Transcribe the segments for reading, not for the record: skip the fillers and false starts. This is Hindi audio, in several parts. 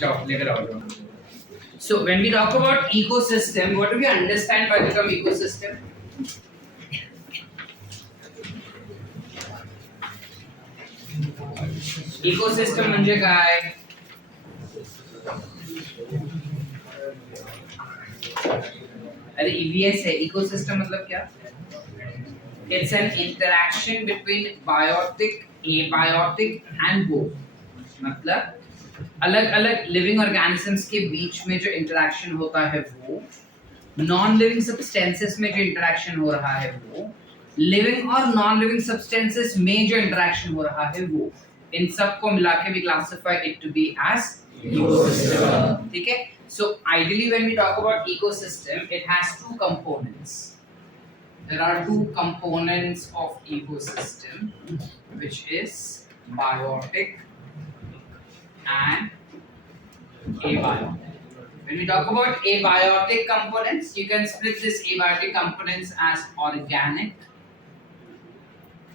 जाओ लेकर आओ जाओ. So when we talk about ecosystem, what do we understand by the term ecosystem? Ecosystem म्हणजे काय? अरे EVS है. Ecosystem मतलब क्या? It's an interaction between biotic, abiotic and both. मतलब अलग अलग लिविंग ऑर्गेनिजम्स के बीच में जो इंटरेक्शन होता है वो, नॉन लिविंग सब्सटेंसेस में जो इंटरेक्शन हो रहा है वो, लिविंग और नॉन लिविंग सब्सटेंसेस में जो इंटरेक्शन हो रहा है वो, इन सब को मिला के we classify it to be as ecosystem. ठीक है. So ideally when we talk about ecosystem, it has two components. There are two components of ecosystem, which is biotic and abiotic. When we talk about abiotic components, you can split this abiotic components as organic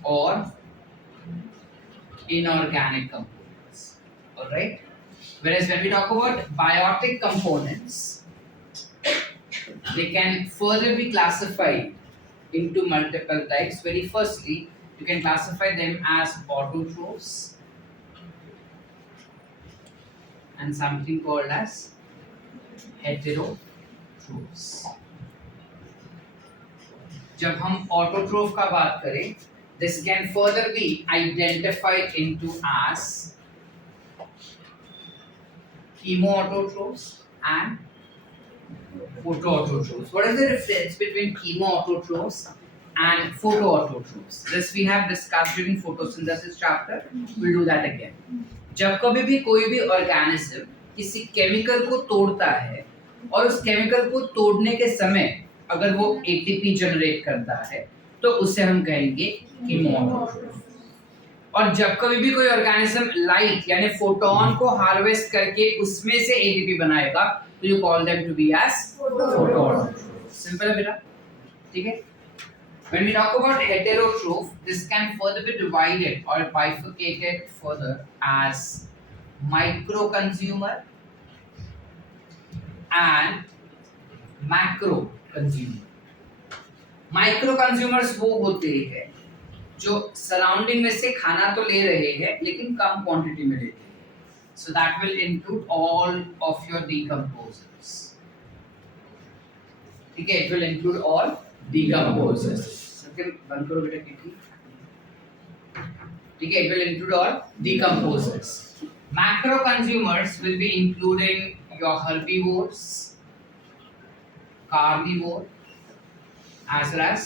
or inorganic components. All right. Whereas when we talk about biotic components, they can further be classified into multiple types. Very firstly, you can classify them as autotrophs and something called as heterotrophs. जब हम autotroph का बात करें, this can further be identified into as chemoautotrophs and photoautotrophs. What is the difference between chemoautotrophs and photoautotrophs? This we have discussed during photosynthesis chapter. We'll do that again. जब कभी भी कोई भी ऑर्गेनिज्म किसी केमिकल को तोड़ता है और उस केमिकल को तोड़ने के समय अगर वो एटीपी जनरेट करता है तो उसे हम कहेंगे chemoautotrophs. और जब कभी भी कोई ऑर्गेनिज्म लाइट यानी फोटोन को हार्वेस्ट करके उसमें से एटीपी बनाएगा तो you call them to be as phototroph. Simple है बेटा. ठीक है. When we talk about heterotroph, this can further be divided or bifurcated further as micro consumer and macro consumer. Micro consumers वो होते हैं जो सराउंडिंग में से खाना तो ले रहे हैं लेकिन कम क्वांटिटी में लेते हैं. So that will include all of your decomposers. ठीक है. It will include all decomposers. सबके बंद करो बेटा टिकी. ठीक है. It will include all decomposers. Macro consumers will be including your herbivores, carnivore, as well as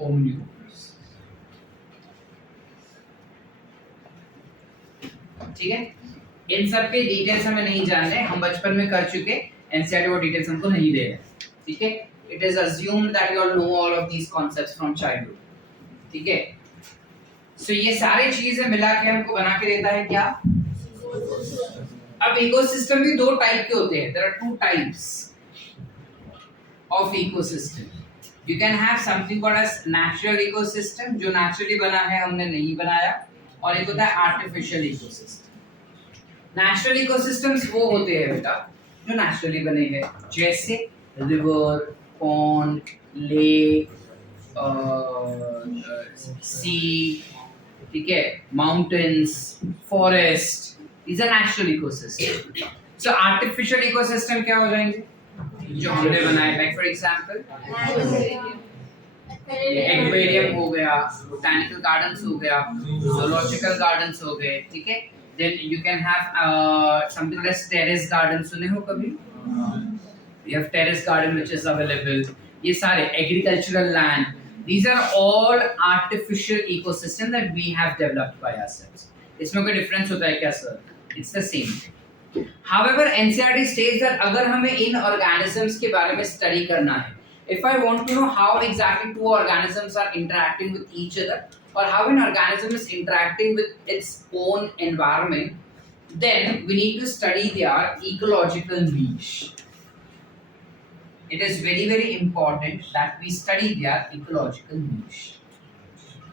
omnivores. ठीक है. इन सब के डिटेल्स हमें नहीं जानने, हम बचपन में कर चुके. एनसीईआरटी वो डिटेल्स हमको नहीं दे रहे. ठीक है. It is assumed that you all know all of these concepts from childhood. ठीक है. सो ये सारी चीजें मिला के हमको बना के देता है क्या? अब इकोसिस्टम भी दो टाइप के होते हैं. There are two types of ecosystem. You can have something called as natural ecosystem जो naturally बना है, हमने नहीं बनाया, और एक होता है artificial ecosystem. Natural ecosystems वो होते हैं बेटा जो naturally बने हैं, जैसे river, pond, lake, sea, ठीक है, mountains, forest. These are natural ecosystem. So artificial ecosystem क्या हो जाएंगे? जो हमने बनाए. लाइक फॉर एग्जांपल एक्वेरियम हो गया, बोटानिकल गार्डन्स हो गया, zoological गार्डन्स हो गए. ठीक है. Then you can have something like terrace garden. सुने हो कभी? You have terrace garden which is available. ये सारे agricultural land. These are all artificial ecosystem that we have developed by ourselves. इसमें कोई डिफरेंस होता है क्या sir? It's the same. However, NCERT states that अगर हमें इन organisms के बारे में study करना है, if I want to know how exactly two organisms are interacting with each other or how an organism is interacting with its own environment, then we need to study their ecological niche. It is very, very important that we study their ecological niche.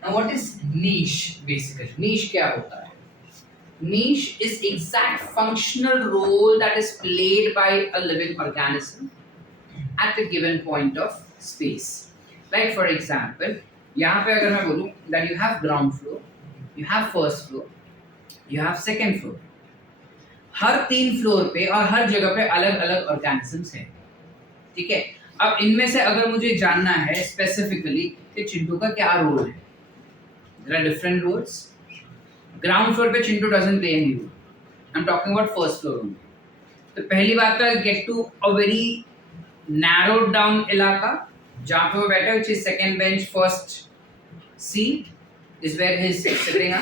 Now, what is niche basically? Niche क्या होता है? niche is exact functional role that is played by a living organism at a given point of space. Like for example, यहाँ पे अगर मैं बोलूँ that you have ground floor, you have first floor, you have second floor. Her 3 floor पे और हर जगह पे अलग अलग ऑर्गेनिजम्स हैं, ठीक है। अब इनमें से अगर मुझे जानना है स्पेसिफिकली कि चिंटू का क्या रोल है, there are different roles. Ground floor पे Chintu doesn't play any role, I am talking about first floor only. तो पहली बात तो get to a very narrowed down इलाका जहाँ पे वो बैठा है, which is second bench first seat is where he is sitting.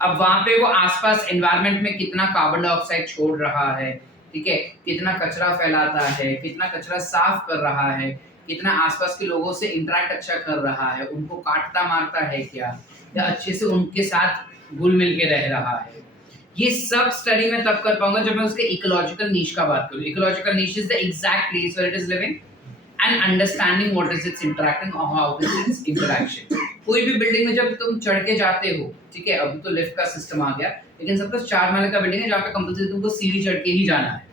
अब वहाँ पे वो आसपास एनवायरनमेंट में कितना कार्बन डाइऑक्साइड छोड़ रहा है, ठीक है, कितना कचरा फैलाता है, कितना कचरा साफ कर रहा है, कितना आसपास के लोगों से इंटरेक्ट अच्छा कर रहा है, उनको काटता मारता है क्या, या अच्छे से उनके साथ घुल मिल के रह रहा है, ये सब स्टडी मैं तब कर पाऊंगा जब मैं उसके इकोलॉजिकल नीश का बात करूं। Ecological niche is the exact place where it is living and understanding what is its interacting और हाउ इज इट्स इंटरैक्शन। कोई भी बिल्डिंग में जब तुम चढ़ के जाते हो, ठीक है, अभी तो लिफ्ट का सिस्टम आ गया, लेकिन सपोज 4 माले का बिल्डिंग है जहाँ पे कंपल्सरी तुमको सीढ़ी चढ़ के ही जाना है।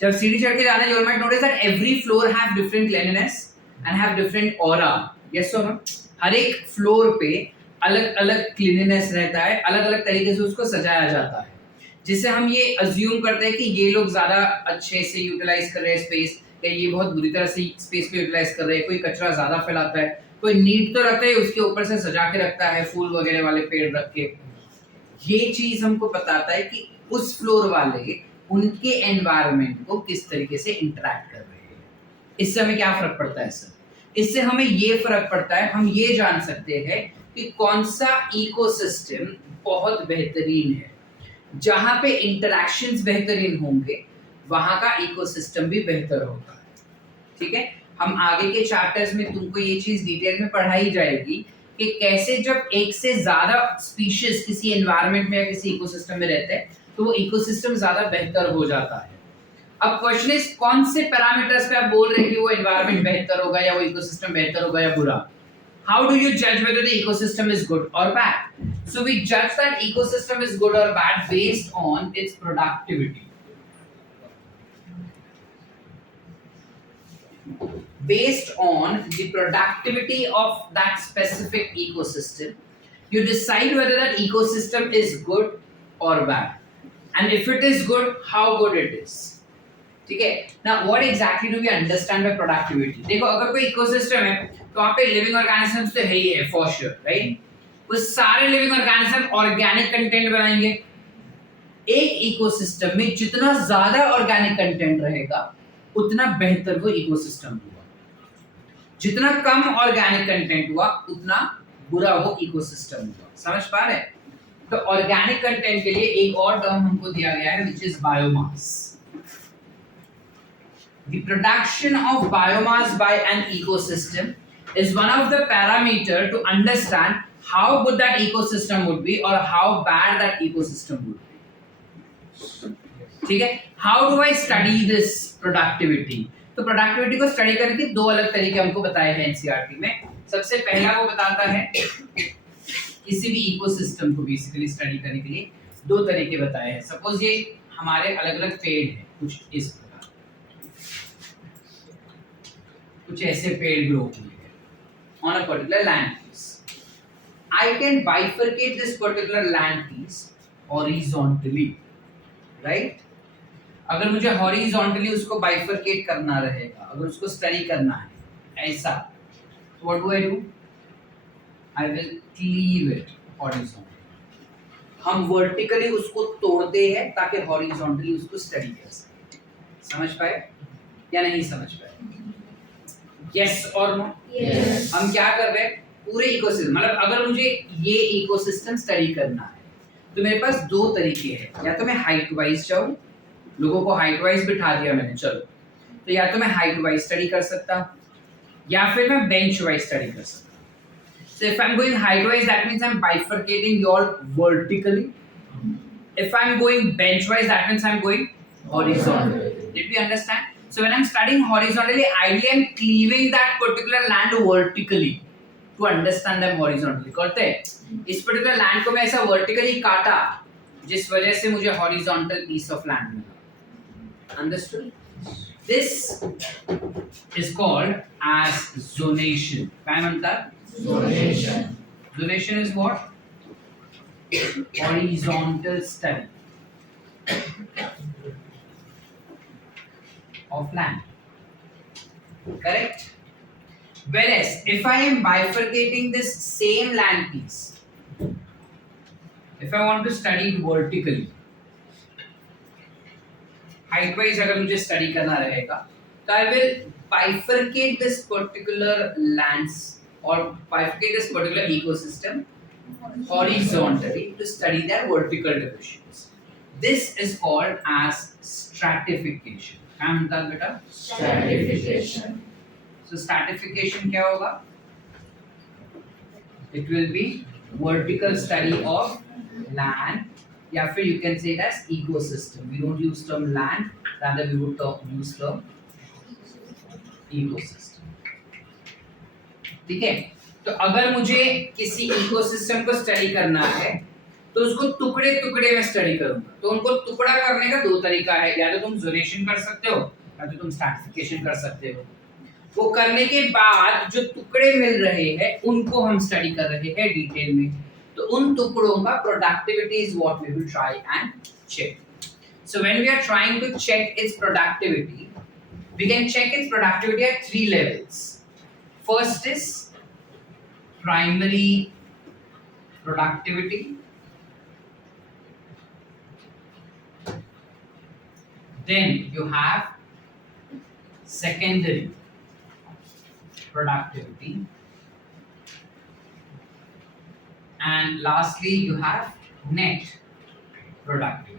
जब सीढ़ी चढ़ के जाना है, you might notice that every floor have different cleanliness and have different aura. Yes or no? हर एक फ्लोर पे अलग अलग क्लीनलीनेस रहता है, अलग अलग तरीके से उसको सजाया जाता है, जिससे हम ये अज्यूम करते हैं कि ये लोग ज्यादा अच्छे से यूटिलाइज कर रहे हैं स्पेस, या ये बहुत बुरी तरह से स्पेस को यूटिलाइज कर रहे हैं। कोई कचरा ज्यादा फैलाता है, कोई नीट तो रखता है, उसके ऊपर से सजा के रखता है फूल वगैरह वाले पेड़ रख के। ये चीज हमको बताता है कि उस फ्लोर वाले उनके एनवायरनमेंट को किस तरीके से इंटरैक्ट कर रहे हैं। इससे हमें क्या फर्क पड़ता है सर? इससे हमें ये फर्क पड़ता है, हम ये जान सकते हैं कि कौन सा इकोसिस्टम बहुत बेहतरीन है। जहां पे इंटरैक्शंस बेहतरीन होंगे वहां का इकोसिस्टम भी बेहतर होगा, ठीक है। हम आगे के चैप्टर्स में तुमको ये चीज डिटेल में पढ़ाई जाएगी कि कैसे जब एक से ज्यादा स्पीशीज किसी एनवायरनमेंट में या किसी इकोसिस्टम में रहते हैं तो वो इकोसिस्टम ज्यादा बेहतर हो जाता है। अब क्वेश्चन इज कौन से पैरामीटर्स पे आप बोल रहे हैं कि वो एनवायरनमेंट बेहतर होगा या वो इकोसिस्टम बेहतर होगा या बुरा? How do you judge whether the ecosystem is good or bad? So we judge that ecosystem is good or bad based on its productivity. Based on the productivity of that specific ecosystem, you decide whether that ecosystem is good or bad. And if it is good, how good it is. ठीक है ना? What exactly do we understand by productivity? देखो, अगर कोई इकोसिस्टम है तो वहाँ पे लिविंग ऑर्गेनिजम्स तो है ही है फॉर श्योर, राइट? वो सारे लिविंग ऑर्गेनिज्म ऑर्गेनिक कंटेंट बनाएंगे। एक इकोसिस्टम में जितना ज्यादा ऑर्गेनिक कंटेंट रहेगा उतना बेहतर वो इकोसिस्टम हुआ, जितना कम ऑर्गेनिक कंटेंट हुआ उतना बुरा वो इकोसिस्टम हुआ। समझ पा रहे हैं? तो ऑर्गेनिक कंटेंट के लिए एक और टर्म हमको दिया गया है which is biomass. The production of biomass by an ecosystem is one of the parameter to understand how good that ecosystem would be or how bad that ecosystem would be. ठीक है? How do I study this productivity? तो productivity को स्टडी करने के 2 अलग तरीके हमको बताए हैं एनसीईआरटी में। सबसे पहला वो बताता है किसी भी इकोसिस्टम को बेसिकली स्टडी करने के लिए 2 तरीके बताए हैं। सपोज ये हमारे अलग अलग पेड़ हैं, कुछ इस प्रकार, कुछ ऐसे पेड़ ग्रो हुए हैं on a particular land piece. I can bifurcate this particular land piece horizontally, right? अगर मुझे horizontally उसको bifurcate करना रहेगा, अगर उसको स्टडी करना है ऐसा, तो what do I do? I will cleave it horizontally. हम vertically उसको तोड़ते हैं ताकि horizontally उसको स्टडी कर सकें। समझ पाए या नहीं समझ पाए? यस और नो? यस। हम क्या कर रहे हैं? पूरे इकोसिस्टम, मतलब अगर मुझे ये इकोसिस्टम स्टडी करना है तो मेरे पास 2 तरीके हैं। या तो मैं हाइट वाइज जाऊं, लोगों को हाइट वाइज बिठा दिया मैंने, चलो, तो या तो मैं हाइट वाइज स्टडी कर सकता हूं या फिर मैं बेंच वाइज स्टडी कर सकता हूं। So if I am going height wise that means I am bifurcating your vertically. If I am going bench wise that means I am going horizontally. Did we understand? So when I'm studying horizontally, ideally I'm cleaving that particular land vertically to understand them horizontally. करते हैं? इस particular land को मैं ऐसा vertically काटा जिस वजह से मुझे हॉरिजॉन्टल पीस ऑफ लैंड मिला। Understood? This is called as zonation. काय म्हणतात? Zonation. Zonation is what? Horizontal study of land. Correct? Whereas if I am bifurcating this same land piece, if I want to study it vertically, height wise अगर मुझे study करना रहेगा, तो I will bifurcate this particular lands or bifurcate this particular ecosystem horizontally to study their vertical divisions. This is called as stratification. क्या म्हणतात बेटा? Stratification. So stratification क्या होगा? It will be vertical study of land, या फिर you can say it as ecosystem. We don't use term land, rather we would use term ecosystem. ठीक है? तो अगर मुझे किसी इकोसिस्टम को स्टडी करना है तो उसको टुकड़े टुकड़े में स्टडी करूंगा। तो उनको टुकड़ा करने का दो तरीका है, या तो तुम जोनेशन कर सकते हो या तो तुम स्ट्रैटिफिकेशन कर सकते हो। वो करने के बाद जो टुकड़े मिल रहे हैं उनको हम स्टडी कर रहे हैं डिटेल में, तो उन टुकड़ों का productivity is what we will try and check. So when we are trying to check its productivity, we can check its productivity at 3 levels. First is primary productivity, then you have secondary productivity, and lastly you have net productivity.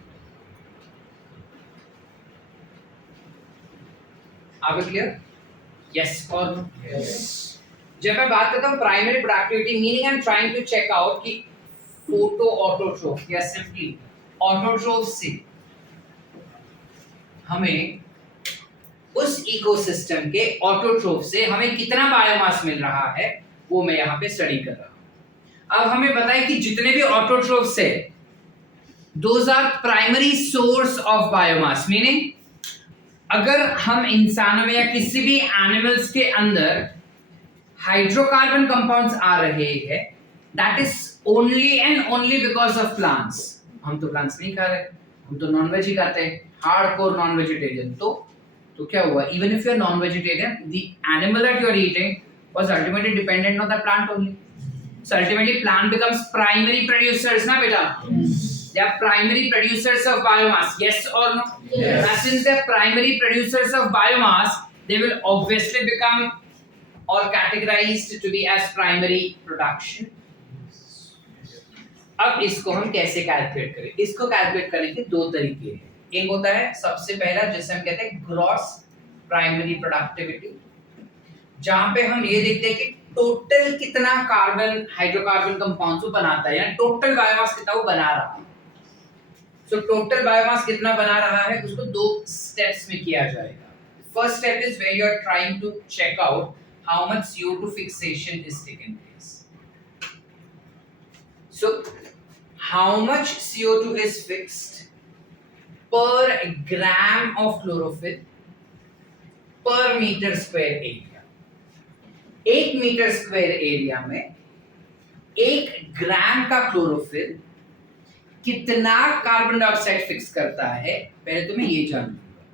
Are we clear? Yes or no? Yes. जब मैं बात करता हूँ primary productivity, meaning I am trying to check out कि फोटो ऑटोट्रोफ या सिंपली ऑटोट्रोफ से हमें उस इकोसिस्टम के ऑटोट्रोफ से हमें कितना बायोमास मिल रहा है, वो मैं यहाँ पे स्टडी कर रहा हूँ। अब हमें पता है कि जितने भी ऑटोट्रोफ से those are primary source of biomass, meaning अगर हम इंसानों में या किसी भी एनिमल्स के अंदर हाइड्रोकार्बन कंपाउंड्स आ रहे हैं, that is only and only because of plants. हम तो प्लांट्स नहीं खा रहे, हम तो नॉन वेज ही खाते हैं, हार्डकोर नॉन वेजिटेरियन। तो क्या हुआ? Even if you are non vegetarian, the animal that you are eating was ultimately dependent on the plant only. So ultimately plant becomes primary producers ना बेटा? They are primary producers of biomass. Yes or no? Yes. Now, since they are primary producers of biomass, they will obviously become or categorized to be as primary production. अब इसको हम कैसे कैलकुलेट करें? इसको कैलकुलेट करने के दो तरीके हैं। एक होता है सबसे पहला जिसे हम कहते हैं ग्रॉस प्राइमरी प्रोडक्टिविटी, जहां पे हम ये देखते हैं कि टोटल कितना कार्बन हाइड्रोकार्बन कंपाउंड्स वो बनाता है, यानी टोटल बायोमास कितना वो बना रहा है। सो टोटल बायोमास कितना बना रहा है उसको दो स्टेप्स में किया जाएगा। First step is where you are trying to check out how much CO2 fixation is taking place. So how much CO2 is fixed per gram of chlorophyll per meter square area. 1 metre square area में 1 ग्राम का क्लोरोफिल कितना कार्बन डाइऑक्साइड फिक्स करता है, पहले तुम्हें ये जानना होगा।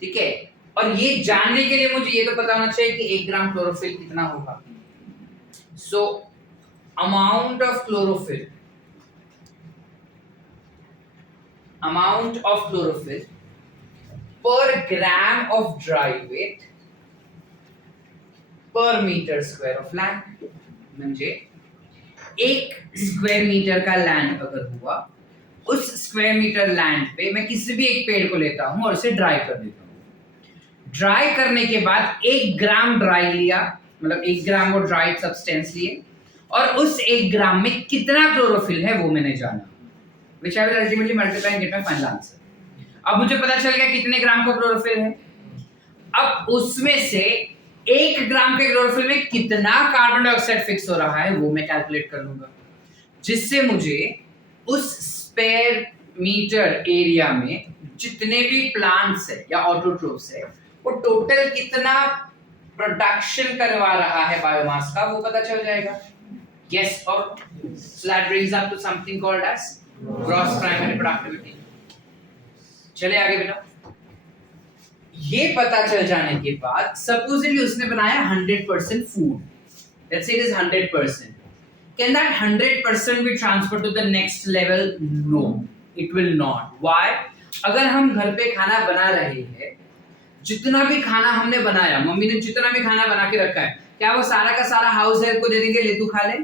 ठीक है? और ये जानने के लिए मुझे ये तो पता होना चाहिए कि 1 ग्राम क्लोरोफिल कितना होगा। सो अमाउंट ऑफ क्लोरोफिल पर ग्राम ऑफ ड्राई वेट पर मीटर स्क्वायर ऑफ लैंड, म्हणजे 1 स्क्वायर मीटर का लैंड अगर हुआ, उस स्क्वायर मीटर लैंड पे मैं किसी भी एक पेड़ को लेता हूं और उसे ड्राई कर देता हूं। ड्राई करने के बाद 1 ग्राम ड्राई लिया, मतलब 1 ग्राम वो ड्राइड सब्सटेंस लिए, और उस 1 ग्राम में कितना क्लोरोफिल है वो मैंने जाना, which I will ultimately multiply and get my final answer. अब मुझे पता चल गया कितने ग्राम का क्लोरोफिल है। अब उसमें से 1 ग्राम के क्लोरोफिल में कितना कार्बन डाइऑक्साइड फिक्स हो रहा है वो मैं कैलकुलेट कर लूंगा, जिससे मुझे उस स्क्वायर मीटर एरिया में जितने भी प्लांट्स है या ऑटोट्रोफ्स है वो टोटल कितना प्रोडक्शन करवा रहा है बायोमास का वो पता चल जाएगा. Yes or no? So that brings up to something called as gross primary productivity. चले आगे बेटा. ये पता चल जाने के बाद supposedly उसने बनाया 100% food. Let's say it is 100%. Can that 100% be transferred to the next level? No, it will not. Why? अगर हम घर पे खाना बना रहे हैं, जितना भी खाना हमने बनाया, मम्मी ने जितना भी खाना बना के रखा है, क्या वो सारा का सारा हाउस हेल्प को दे देंगे, ले तू खा ले?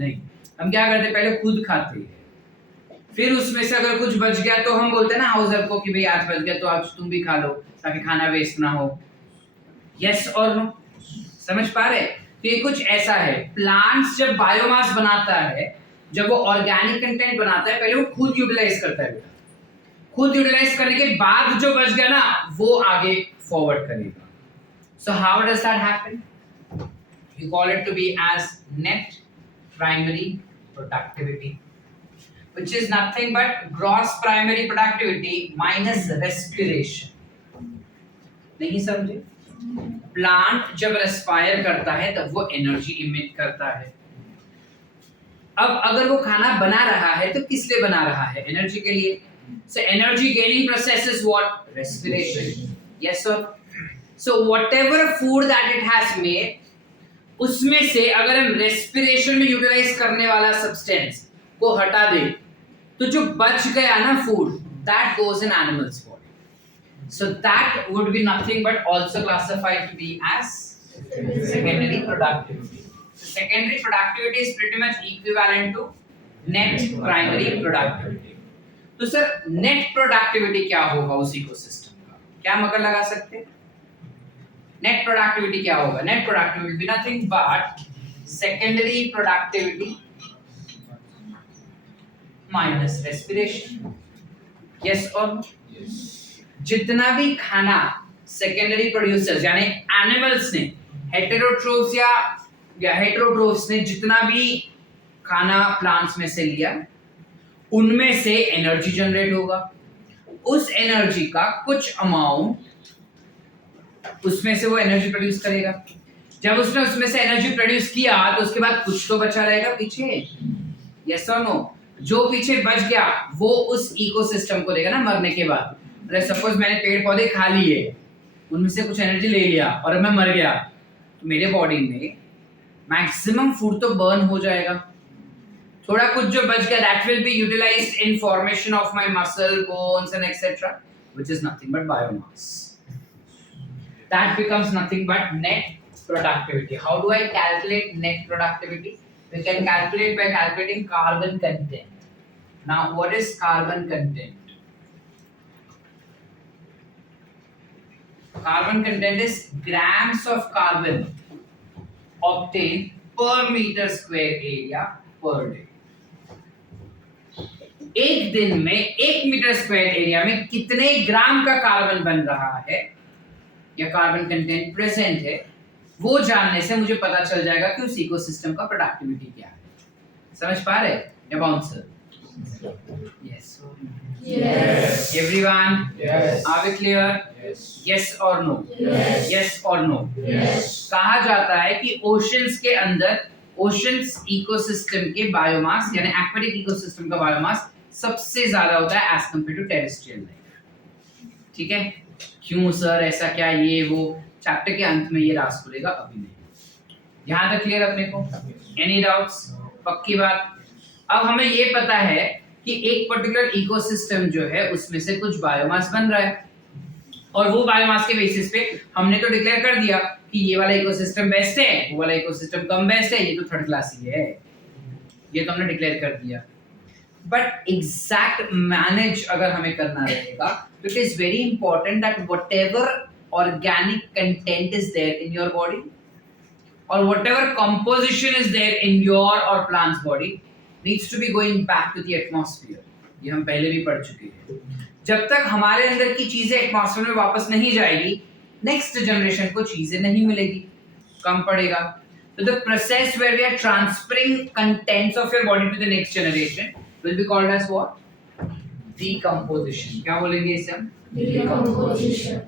नहीं. हम क्या करते, पहले खुद खाते हैं, फिर उसमें से अगर कुछ बच गया तो हम बोलते हैं ना हाउस हेल्प को कि भाई आज बच गया तो आज तुम भी खा लो ताकि खाना वेस्ट ना हो. यस और नो? समझ पा रहे? तो ये कुछ ऐसा है. प्लांट्स जब बायोमास बनाता है, जब वो ऑर्गेनिक कंटेंट बनाता है, पहले वो खुद यूटिलाइज करता है. खुद यूटिलाइज करने के बाद जो बच गया ना वो आगे फॉरवर्ड करेगा. So how does that happen? You call it to be as net primary productivity, which is nothing but gross primary productivity minus respiration. नहीं समझे? प्लांट जब रेस्पायर करता है तब वो एनर्जी इमिट करता है. अब अगर वो खाना बना रहा है तो किस लिए बना रहा है? एनर्जी के लिए. So energy gaining process is what? Respiration. Yes sir. So whatever food that it has made, उसमें से अगर हम रेस्पिरेशन में यूटिलाइज करने वाला सब्सटेंस को हटा दे तो जो बच गया ना food, that goes in animals body. So that would be nothing but also classified to be as secondary productivity. So secondary productivity is pretty much equivalent to net primary productivity. तो सर नेट प्रोडक्टिविटी क्या होगा उस इकोसिस्टम का? क्या मगर लगा सकते हैं? नेट प्रोडक्टिविटी क्या होगा? नेट प्रोडक्टिविटी भी nothing but secondary productivity minus respiration. Yes और नो? जितना भी खाना सेकेंडरी प्रोड्यूसर्स यानी एनिमल्स ने, हेटेरोट्रोफ्स या हेटेरोट्रोफ्स ने जितना भी खाना प्लांट्स में से लिया, उनमें से एनर्जी जनरेट होगा. उस एनर्जी का कुछ अमाउंट उसमें से वो एनर्जी प्रोड्यूस करेगा. जब उसने उसमें से एनर्जी प्रोड्यूस किया तो उसके बाद कुछ तो बचा रहेगा पीछे. यस और नो? जो पीछे बच गया वो उस इकोसिस्टम को देगा ना मरने के बाद. अरे सपोज मैंने पेड़ पौधे खा लिए, उनमें से कुछ एनर्जी ले लिया और मैं मर गया, तो मेरे बॉडी में मैक्सिमम फूड तो बर्न हो जाएगा. थोड़ा कुछ जो बच गया that will be utilized in formation of my muscle, bones and etc, which is nothing but biomass. That becomes nothing but net productivity. How do I calculate net productivity? We can calculate by calculating carbon content. Now what is carbon content? Carbon content is grams of carbon obtained per meter square area per day. एक दिन में 1 मीटर स्क्वायर एरिया में कितने ग्राम का कार्बन बन रहा है या कार्बन कंटेंट प्रेजेंट है, वो जानने से मुझे पता चल जाएगा कि उस इकोसिस्टम का प्रोडक्टिविटी क्या है. समझ पा रहे या bouncer? Yes. Yes. Everyone? Yes. Are we clear? Yes. Yes और नो? Yes. यस और नो? Yes. कहा जाता है कि ओशंस के अंदर, ओशंस इकोसिस्टम के बायोमास यानी एक्वेटिक इकोसिस्टम का बायोमास सबसे ज्यादा होता है as compare to terrestrial life. ठीक है? क्यों सर, ऐसा क्या, ये वो चैप्टर के अंत में ये राज खुलेगा, अभी नहीं. यहां तक क्लियर अपने को? Any doubts? पक्की बात. अब हमें ये पता है कि एक पर्टिकुलर इकोसिस्टम जो है उसमें से कुछ बायोमास बन रहा है और वो बायोमास के बेसिस पे हमने तो डिक्लेयर कर दिया कि ये वाला इकोसिस्टम बेस्ट है, वो वाला इकोसिस्टम कम बेस्ट है, ये तो थर्ड क्लास ही है, ये तो हमने डिक्लेयर कर दिया. बट एग्जैक्ट मैनेज अगर हमें करना रहेगा तो it is very important that whatever organic content is there in your body और whatever composition is there in your और plants body needs to be going back to the atmosphere. ये हम पहले भी पढ़ चुके हैं. जब तक हमारे अंदर की चीजें एटमॉस्फेयर में वापस नहीं जाएगी, नेक्स्ट जनरेशन को चीजें नहीं मिलेगी, कम पड़ेगा. So the process where we are transferring contents of your body to the next generation will be called as what? Decomposition. क्या बोलेंगे इसे हम? Decomposition.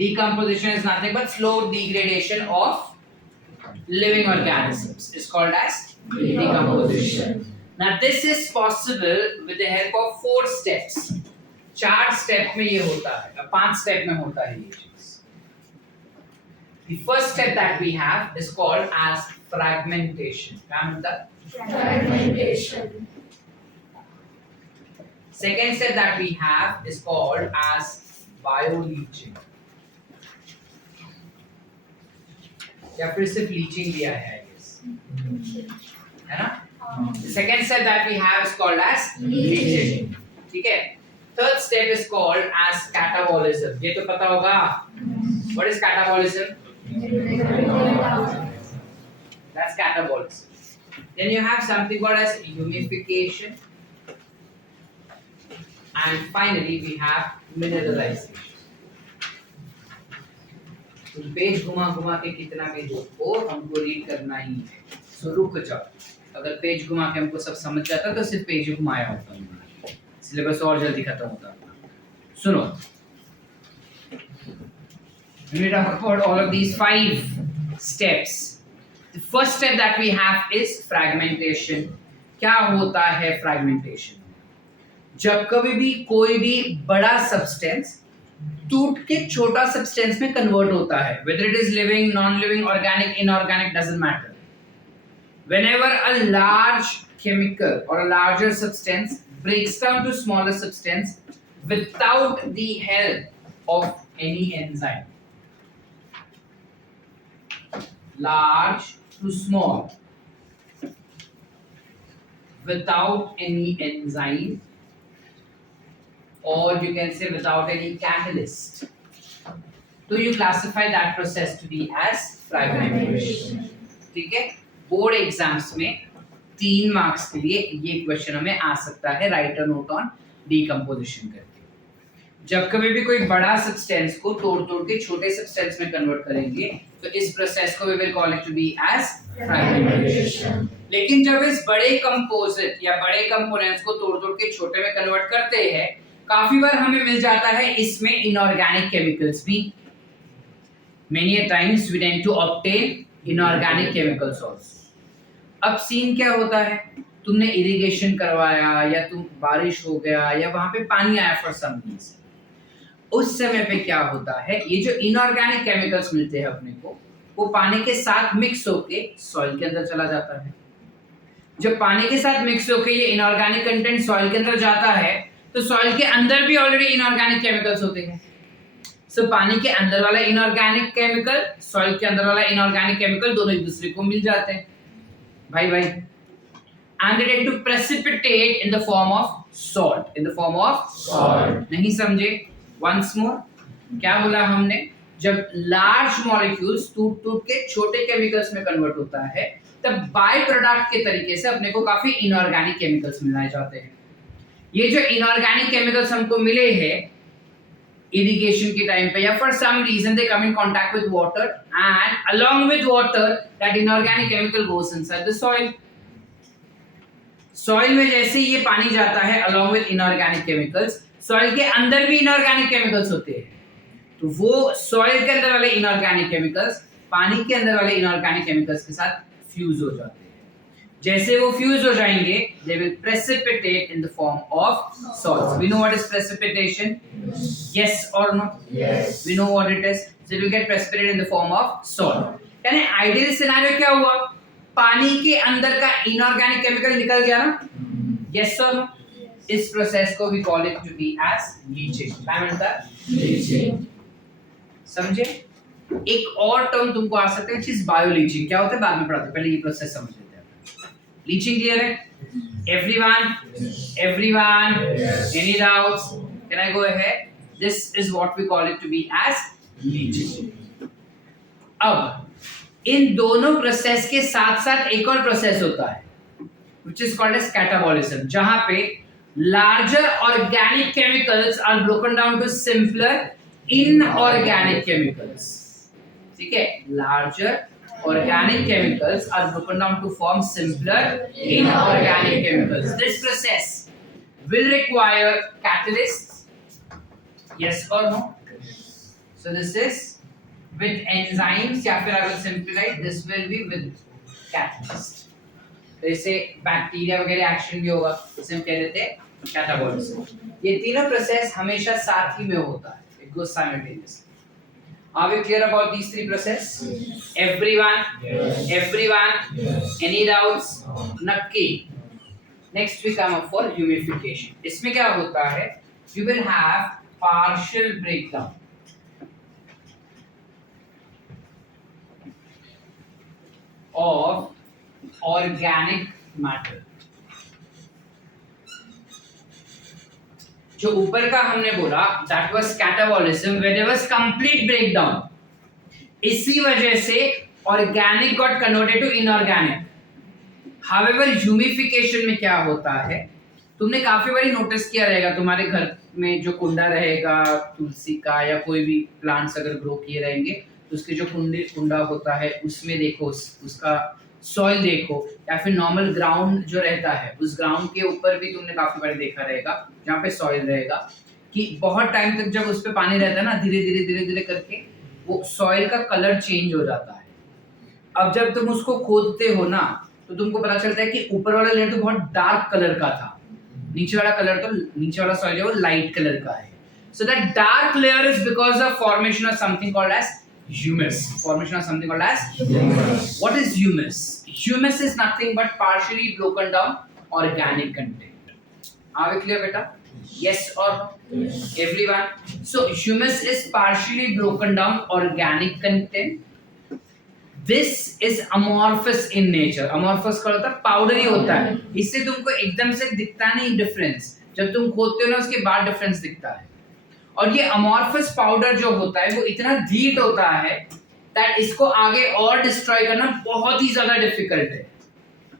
Decomposition is nothing but slow degradation of living organisms. It's called as decomposition. Now this is possible with the help of 4 steps. 4 step में ये होता है, 5 स्टेप में होता है ये चीज. The first step that we have is called as fragmentation. क्या होता है? Fragmentation. Second step that we have is called as bioleaching. या फिर सिर्फ लीचिंग दिया है I guess. है ना? The second step that we have is called as leaching. ठीक है? Third step is called as catabolism. ये तो पता होगा. What is catabolism? That's catabolism. Then you have something called as humidification. And finally we have mineralization. तुम पेज घुमा घुमा के कितना भी देखो, हमको रीड करना ही है. सो रुक जाओ. अगर पेज घुमा के हमको सब समझ जाता तो सिर्फ पेज घुमाया होता है. सिलेबस और जल्दी खत्म होता. सुनो. When we talk about all of these 5 steps, the first step that we have is fragmentation. क्या होता है fragmentation? जब कभी भी कोई भी बड़ा सब्सटेंस टूट के छोटा सब्सटेंस में कन्वर्ट होता है, whether it is living, non-living, organic, inorganic, doesn't matter. Whenever a large chemical or a larger substance breaks down to smaller substance without the help of any enzyme, large to small, without any enzyme, or you can say without any catalyst, so you classify that process to be as fragmentation. ठीक है? बोर्ड एग्जाम्स में 3 मार्क्स के लिए ये क्वेश्चन हमें आ सकता है. Right a note on decomposition करके. जब कभी भी कोई बड़ा सब्सटेंस को तोड़ तोड़ के छोटे सब्सटेंस में कन्वर्ट करेंगे तो इस प्रोसेस को we will call it to be as fragmentation. लेकिन जब इस बड़े कंपोजिट या बड़े कंपोनेंट्स को तोड़ तोड़ के छोटे में कन्वर्ट करते हैं, काफी बार हमें मिल जाता है इसमें इनऑर्गेनिक केमिकल्स भी. Many a times we tend to obtain inorganic chemicals also. अब सीन क्या होता है? तुमने इरिगेशन करवाया या तुम बारिश हो गया या वहां पे पानी आया फॉर सम रीजन. उस समय पे क्या होता है, ये जो इनऑर्गेनिक केमिकल्स मिलते हैं अपने को, वो पानी के साथ मिक्स होके सॉइल के अंदर चला जाता है. जब पानी के साथ मिक्स होके ये इनऑर्गेनिक कंटेंट सॉइल के अंदर जाता है तो सॉइल के अंदर भी ऑलरेडी इनऑर्गेनिक केमिकल्स होते हैं. सो पानी के अंदर वाला इनऑर्गेनिक केमिकल, सॉइल के अंदर वाला इनऑर्गेनिक केमिकल दोनों एक दूसरे को मिल जाते हैं. भाई and they tend to precipitate in the form of salt. In the form of Salt. नहीं समझे? Once more. क्या बोला हमने? जब large molecules टूट टूट के छोटे chemicals में convert होता है, तब बाय प्रोडक्ट के तरीके से अपने को काफी इनऑर्गेनिक केमिकल्स मिलाए जाते हैं. ये जो इनऑर्गेनिक केमिकल्स हमको मिले हैं irrigation के टाइम पे या for some reason they come in contact with water and along with water that inorganic chemical goes inside the soil. Soil में जैसे ये पानी जाता है along with inorganic chemicals, soil के अंदर भी inorganic chemicals होते हैं. तो वो सॉइल के अंदर वाले inorganic chemicals पानी के अंदर वाले inorganic chemicals के साथ फ्यूज हो जाते हैं. जैसे वो फ्यूज हो जाएंगे, they will precipitate in the form of salts. We know what is precipitation? Yes or no? Yes. We know what it is. So it will get precipitated in the form of salt. यानी आइडियल सिनेरियो क्या हुआ? पानी के अंदर का इनऑर्गेनिक केमिकल निकल गया ना? Yes or no? इस प्रोसेस को we call it to be as leaching. क्या मिलता है? Leaching. समझे? एक और टर्म तुमको आ सकता है, चीज बायो लीचिंग. क्या होता है बाद में पढ़ाते हैं, पहले ये प्रोसेस समझ लेते हैं. लीचिंग क्लियर है? Everyone? Yes. Any doubts? Can I go ahead? This is what we call it to be as leaching. अब इन दोनों प्रोसेस के साथ साथ एक और प्रोसेस होता है which is called as catabolism, जहां पे larger organic chemicals are broken down to simpler inorganic chemicals. ठीक है? Larger organic chemicals are broken down to form simpler inorganic chemicals. This process will require catalysts, yes or no? So this is with enzymes, या फिर I will simplify, this will be with catalyst. तो इसे बैक्टीरिया वगैरह एक्शन भी होगा, इसे हम कह देते हैं कैटाबॉलिज्म. ये तीनों प्रोसेस हमेशा साथ ही में होता है, it goes simultaneously. Are we clear about these three processes? Everyone? Yes. Everyone? Yes. Any doubts? No. नक्की. Next we come up for humidification. इसमें क्या होता है? You will have partial breakdown of organic matter. जो ऊपर का हमने बोला that was catabolism where there was complete breakdown. इसी वजह से organic got converted to inorganic. However, humidification में क्या होता है, तुमने काफी बारी नोटिस किया रहेगा, तुम्हारे घर में जो कुंडा रहेगा तुलसी का या कोई भी प्लांट्स अगर ग्रो किए रहेंगे तो उसके जो कुंडा होता है उसमें देखो उसका सॉइल देखो, या फिर नॉर्मल ग्राउंड जो रहता है उस ग्राउंड के ऊपर भी तुमने काफी बार देखा रहेगा जहाँ पे सॉइल रहेगा कि बहुत टाइम तक जब उस पे पानी रहता है ना, धीरे धीरे करके वो सॉइल का कलर चेंज हो जाता है. अब जब तुम उसको खोदते हो ना तो तुमको पता चलता है कि ऊपर वाला लेयर तो बहुत डार्क कलर का था, नीचे वाला सॉइल है वो लाइट कलर का है. So that dark layer is because of formation of something called as humus. Formation of something called as Humus. What is humus? Humus is nothing but partially broken down organic content. Are we clear, beta? Yes or no? Yes. Everyone. So humus is partially broken down organic content. This is amorphous in nature. Amorphous का होता है पाउडरी होता है. इससे तुमको एकदम से दिखता नहीं डिफरेंस. जब तुम खोदते हो ना उसके बाद डिफरेंस दिखता है. और ये अमॉर्फस पाउडर जो होता है वो इतना हीट होता है दैट इसको आगे और डिस्ट्रॉय करना बहुत ही ज्यादा डिफिकल्ट है.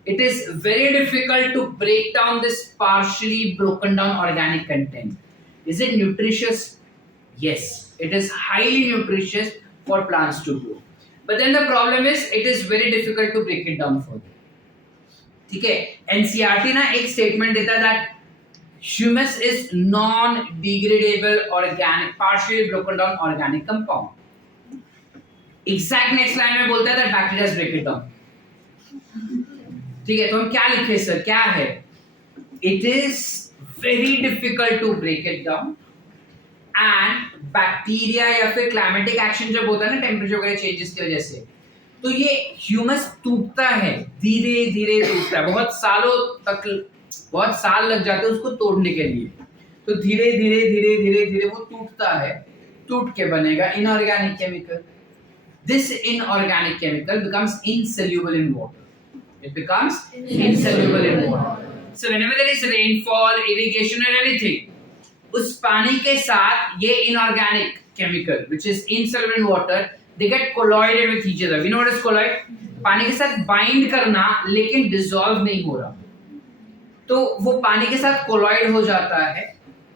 It is very difficult to break down this partially broken down organic content. Is it nutritious? Yes, it is highly nutritious for plants to grow, but then the problem is it is very difficult to break it down further. ठीक है, एनसीईआरटी ना एक स्टेटमेंट देता है that humus is non-degradable organic, partially broken down organic compound. Exact next line में बोलता है that bacteria break it down. ठीक है, तो हम क्या लिखे सर, क्या है? It is very difficult to break it down and bacteria या फिर climatic action जब होता है ना टेम्परेचर वगैरह चेंजेस की वजह से, तो ये ह्यूमस टूटता है, धीरे धीरे टूटता है, बहुत साल लग जाते हैं उसको तोड़ने के लिए. तो धीरे धीरे वो टूटता है, टूट के बनेगा inorganic chemical. This inorganic chemical becomes insoluble in water. It becomes insoluble in water. So whenever there is rainfall, irrigation or anything, उस पानी के साथ ये inorganic chemical which is insoluble in water, they get colloided with each other. We know what is colloid? पानी के साथ बाइंड करना लेकिन डिसॉल्व नहीं हो रहा, तो वो पानी के साथ कोलॉइड हो जाता है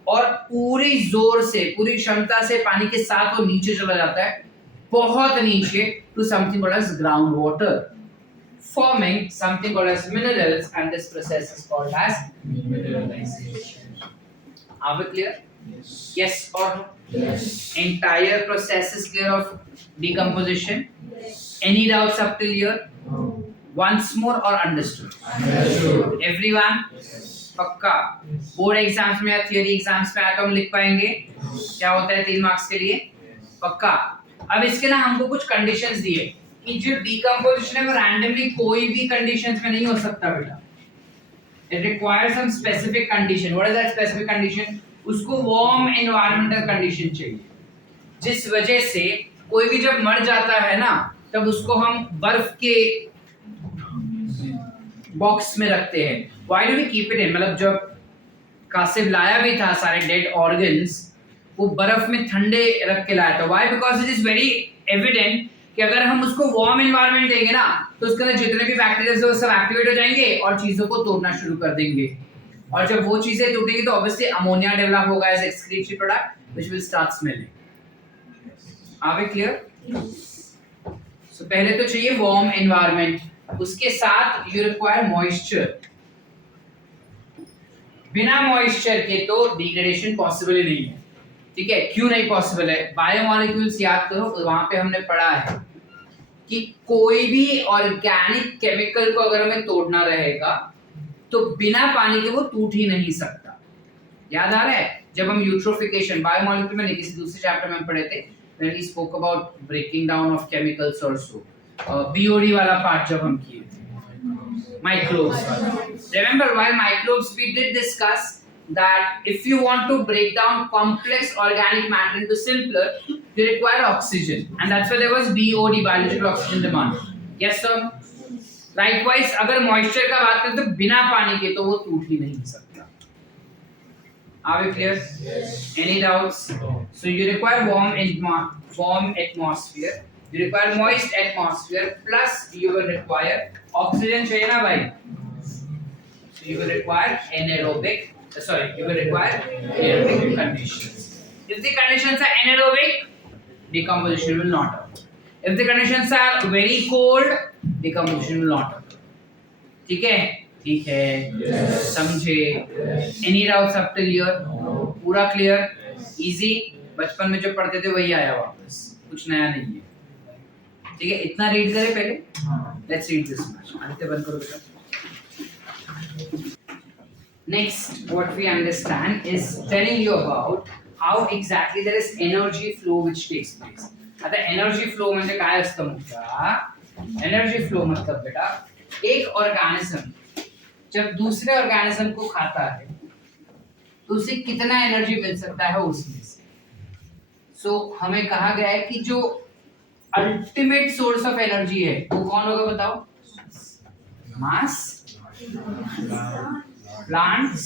और पूरी जोर से, पूरी क्षमता से पानी के साथ वो नीचे चला जाता है, बहुत नीचे, to something called as ground water, forming something called as minerals, and this process is called as mineralization. Are we clear? Yes or no? Yes. Entire process is clear of decomposition. Yes. Any doubts up till here? No. Once more or understood? Understood. Everyone? Yes. पक्का? बोर्ड एग्जाम्स में या थियरी एग्जाम्स में आकर हम लिख पाएंगे क्या होता है 3 मार्क्स के लिए? पक्का. अब इसके ना हमको कुछ कंडीशंस दिए कि जो डीकंपोजिशन है वो रैंडमली कोई भी कंडीशंस में नहीं हो सकता बेटा. It requires some specific condition. What is that specific condition? उसको वार्म एनवायरमेंटल कंडीशन चाहिए, जिस वजह से कोई भी जब मर जाता है ना तब उसको हम बर्फ के बॉक्स में रखते हैं. Why do we keep it in? मतलब जब कासिफ लाया भी था सारे डेड ऑर्गन्स, वो बर्फ में ठंडे रख के लाया था. Why? Because it is very evident कि अगर हम उसको वार्म एनवायरनमेंट देंगे ना तो उसके अंदर जितने भी बैक्टीरिया है वो सब एक्टिवेट हो जाएंगे और चीजों को तोड़ना शुरू कर देंगे. और जब वो चीजें टूटेंगी तो ऑब्वियसली अमोनिया डेवलप होगा as excretory product which will start smelling. Are we clear? So पहले तो चाहिए वार्म एनवायरनमेंट, उसके साथ यू रिक्वायर मॉइस्चर। बिना मॉइस्चर के तो डिग्रेडेशन पॉसिबल ही नहीं है। ठीक है, क्यों नहीं पॉसिबल है? बायोमोलिक्यूल्स याद करो, वहां पे हमने पढ़ा है कि कोई भी ऑर्गेनिक केमिकल को अगर हमें तोड़ना रहेगा तो बिना पानी के वो टूट ही नहीं सकता। याद आ रहा है जब हम यूट्रोफिकेशन बायोमोलिक्यूल में नहीं किसी दूसरे चैप्टर में हम पढ़े थे, when we spoke about breaking down of chemicals also, BOD वाला पार्ट जब हम किए थे, microbes वाला। Remember while microbes we did discuss that if you want to break down complex organic matter into simpler, you require oxygen, and that's why there was BOD, biological oxygen demand. Yes sir? Likewise अगर moisture का बात करें तो बिना पानी के तो वो टूट ही नहीं सकता। Are we clear? Yes. Any doubts? So you require warm atmosphere, you require moist atmosphere, plus you will require oxygen चाहिए ना भाई? So you will require you will require aerobic conditions. If the conditions are anaerobic, decomposition will not occur. If the conditions are very cold, decomposition will not occur. ठीक है? ठीक है, Yes. समझे? Any doubts up till here? पूरा क्लियर, इजी, बचपन में जो पढ़ते थे वही आया वापस, कुछ नया नहीं है। ठीक है, इतना रीड करें पहले। Let's read this much. Aditya बंद करो बेटा। Next, what we understand is telling you about how exactly there is energy flow which takes place. आता एनर्जी फ्लो म्हणजे काय असतं मुद्दा? एनर्जी फ्लो मतलब बेटा एक ऑर्गेनिज्म जब दूसरे ऑर्गेनिज्म को खाता है तो उसे कितना एनर्जी मिल सकता है उसमें से। सो हमें कहा गया है कि जो अल्टीमेट सोर्स ऑफ एनर्जी है वो कौन होगा बताओ? मास, plants,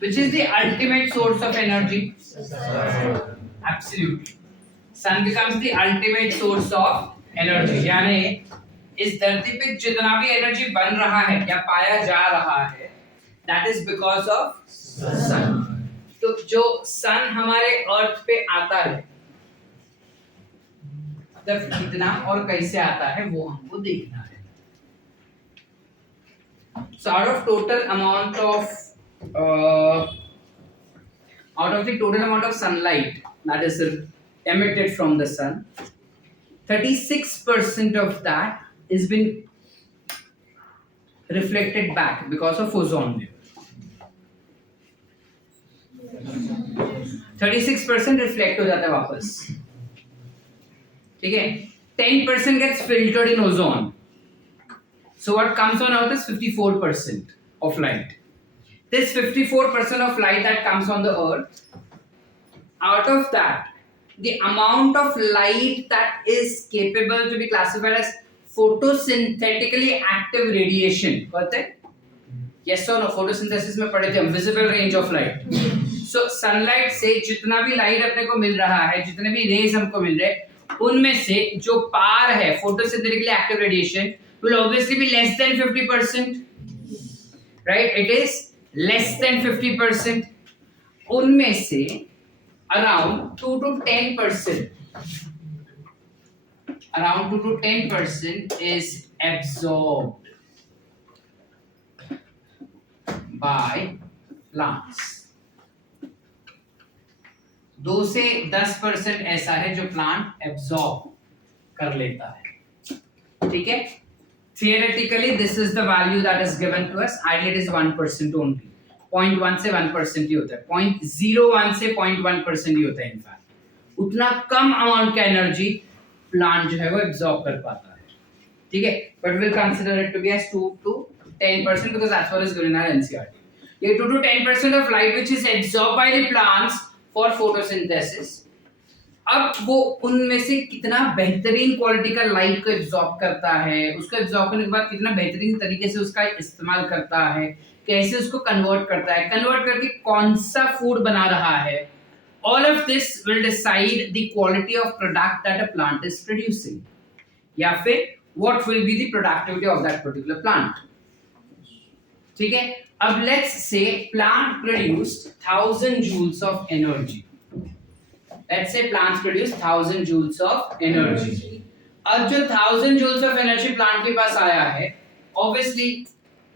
which is the ultimate source of energy? Absolutely. Sun becomes the ultimate source of energy. यानी इस धरती पे जितना भी एनर्जी बन रहा है या पाया जा रहा है, that is because of sun. तो जो सन हमारे अर्थ पे आता है तब कितना और कैसे आता है वो हमको देखना है। So out of the total amount of sunlight that is emitted from the sun, 36% of that is been reflected back because of ozone layer. 36% reflect हो जाता है वापस। ठीक है, 10% gets filtered in ozone. So what comes on earth is 54% of light. This 54% of light that comes on the earth, out of that, the amount of light that is capable to be classified as photosynthetically active radiation, कहते हैं? Yes or no? Photosynthesis में पढ़े थे हम, visible range of light. So sunlight से जितना भी लाइट अपने को मिल रहा है, जितने भी रेज हमको मिल रहे हैं, उनमें से जो पार है photosynthetically active radiation will obviously be less than 50%, right? It is less than 50%. उनमें से around 2 to 10%, around 2 to 10% is absorbed by plants. 2 से 10% ऐसा है जो प्लांट एब्सॉर्ब कर लेता है। ठीक है, theoretically this is the value that is given to us. Ideal is 1% only, 0.1 से 1% ही होता है, 0.01 से 0.1% ही होता है। इनफैक्ट उतना कम अमाउंट का एनर्जी प्लांट जो है वो एब्सॉर्ब कर पाता है। ठीक है, but will consider it to be as 2 to 10% because that's what is given in our NCERT. ये 2 to 10% of light which is absorb by the plants for photosynthesis. अब वो उनमें से कितना बेहतरीन क्वालिटी का लाइट को एब्सॉर्ब करता है, उसको एब्सॉर्ब करने के बाद कितना बेहतरीन तरीके से उसका इस्तेमाल करता है, कैसे उसको कन्वर्ट करता है, कन्वर्ट करके कौन सा फूड बना रहा है, all of this will decide the quality of product that a plant is producing, या फिर what will be the productivity of that particular plant. ठीक है, अब let's say plant produced 1000 joules of energy. Let's say plants produce 1000 joules of energy. अब जो 1000 जूल्स ऑफ एनर्जी प्लांट के पास आया है, ऑब्वियसली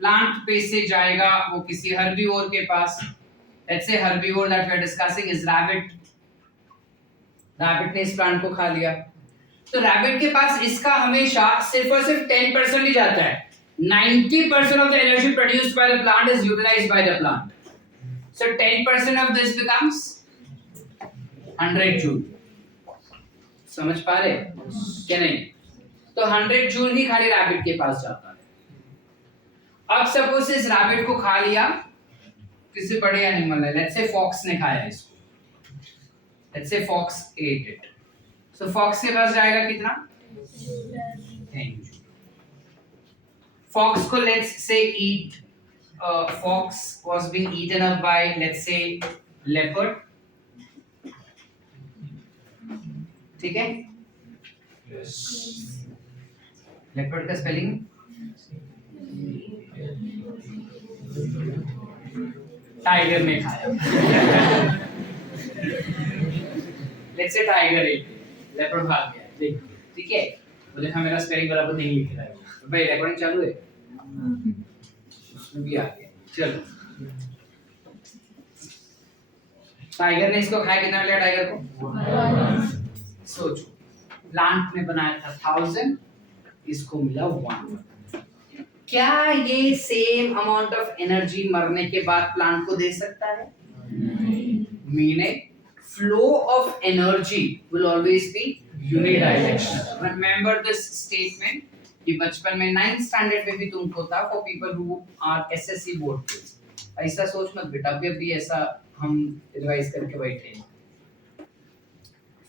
प्लांट पे से जाएगा वो किसी हर्बीवोर के पास. Let's say herbivore that we are discussing is rabbit. Rabbit ने इस प्लांट को खा लिया. तो रैबिट के पास इसका हमेशा सिर्फ और सिर्फ 10% ही जाता है. 90% of the energy produced by the plant is utilized by the plant. So 10% of this becomes 100 joule. समझ पा रहे क्या नहीं? तो 100 जूल ही खाली रैबिट के पास जाता है. अब सपोज इस रैबिट को खा लिया किसी बड़े एनिमल ने, लेट्स से फॉक्स ने खाया इसको. Let's say fox ate it. सो फॉक्स के पास जाएगा कितना? 10 जूल. Fox को let's say eat fox was being eaten up by let's say leopard. ठीक है? लेपर्ड का स्पेलिंग टाइगर ने खाया. लेट्स से टाइगर लेपर्ड भाग गया. देख ठीक है, वो देखा मेरा स्पेलिंग बराबर नहीं लिख रहा है. भाई रिकॉर्डिंग चालू है, उसमें भी आ गया. चलो, टाइगर ने इसको खाया. कितना मिला टाइगर को? सोचो, प्लांट में बनाया था 1000, इसको मिला 1. क्या ये सेम अमाउंट ऑफ एनर्जी मरने के बाद प्लांट को दे सकता है? Meaning flow of energy will always be unidirectional. Remember this statement कि बचपन में 9th स्टैंडर्ड में भी तुमको था for people who are SSC board के. ऐसा सोच मत बेटा, अभी ऐसा हम रिवाइज करके बैठे हैं.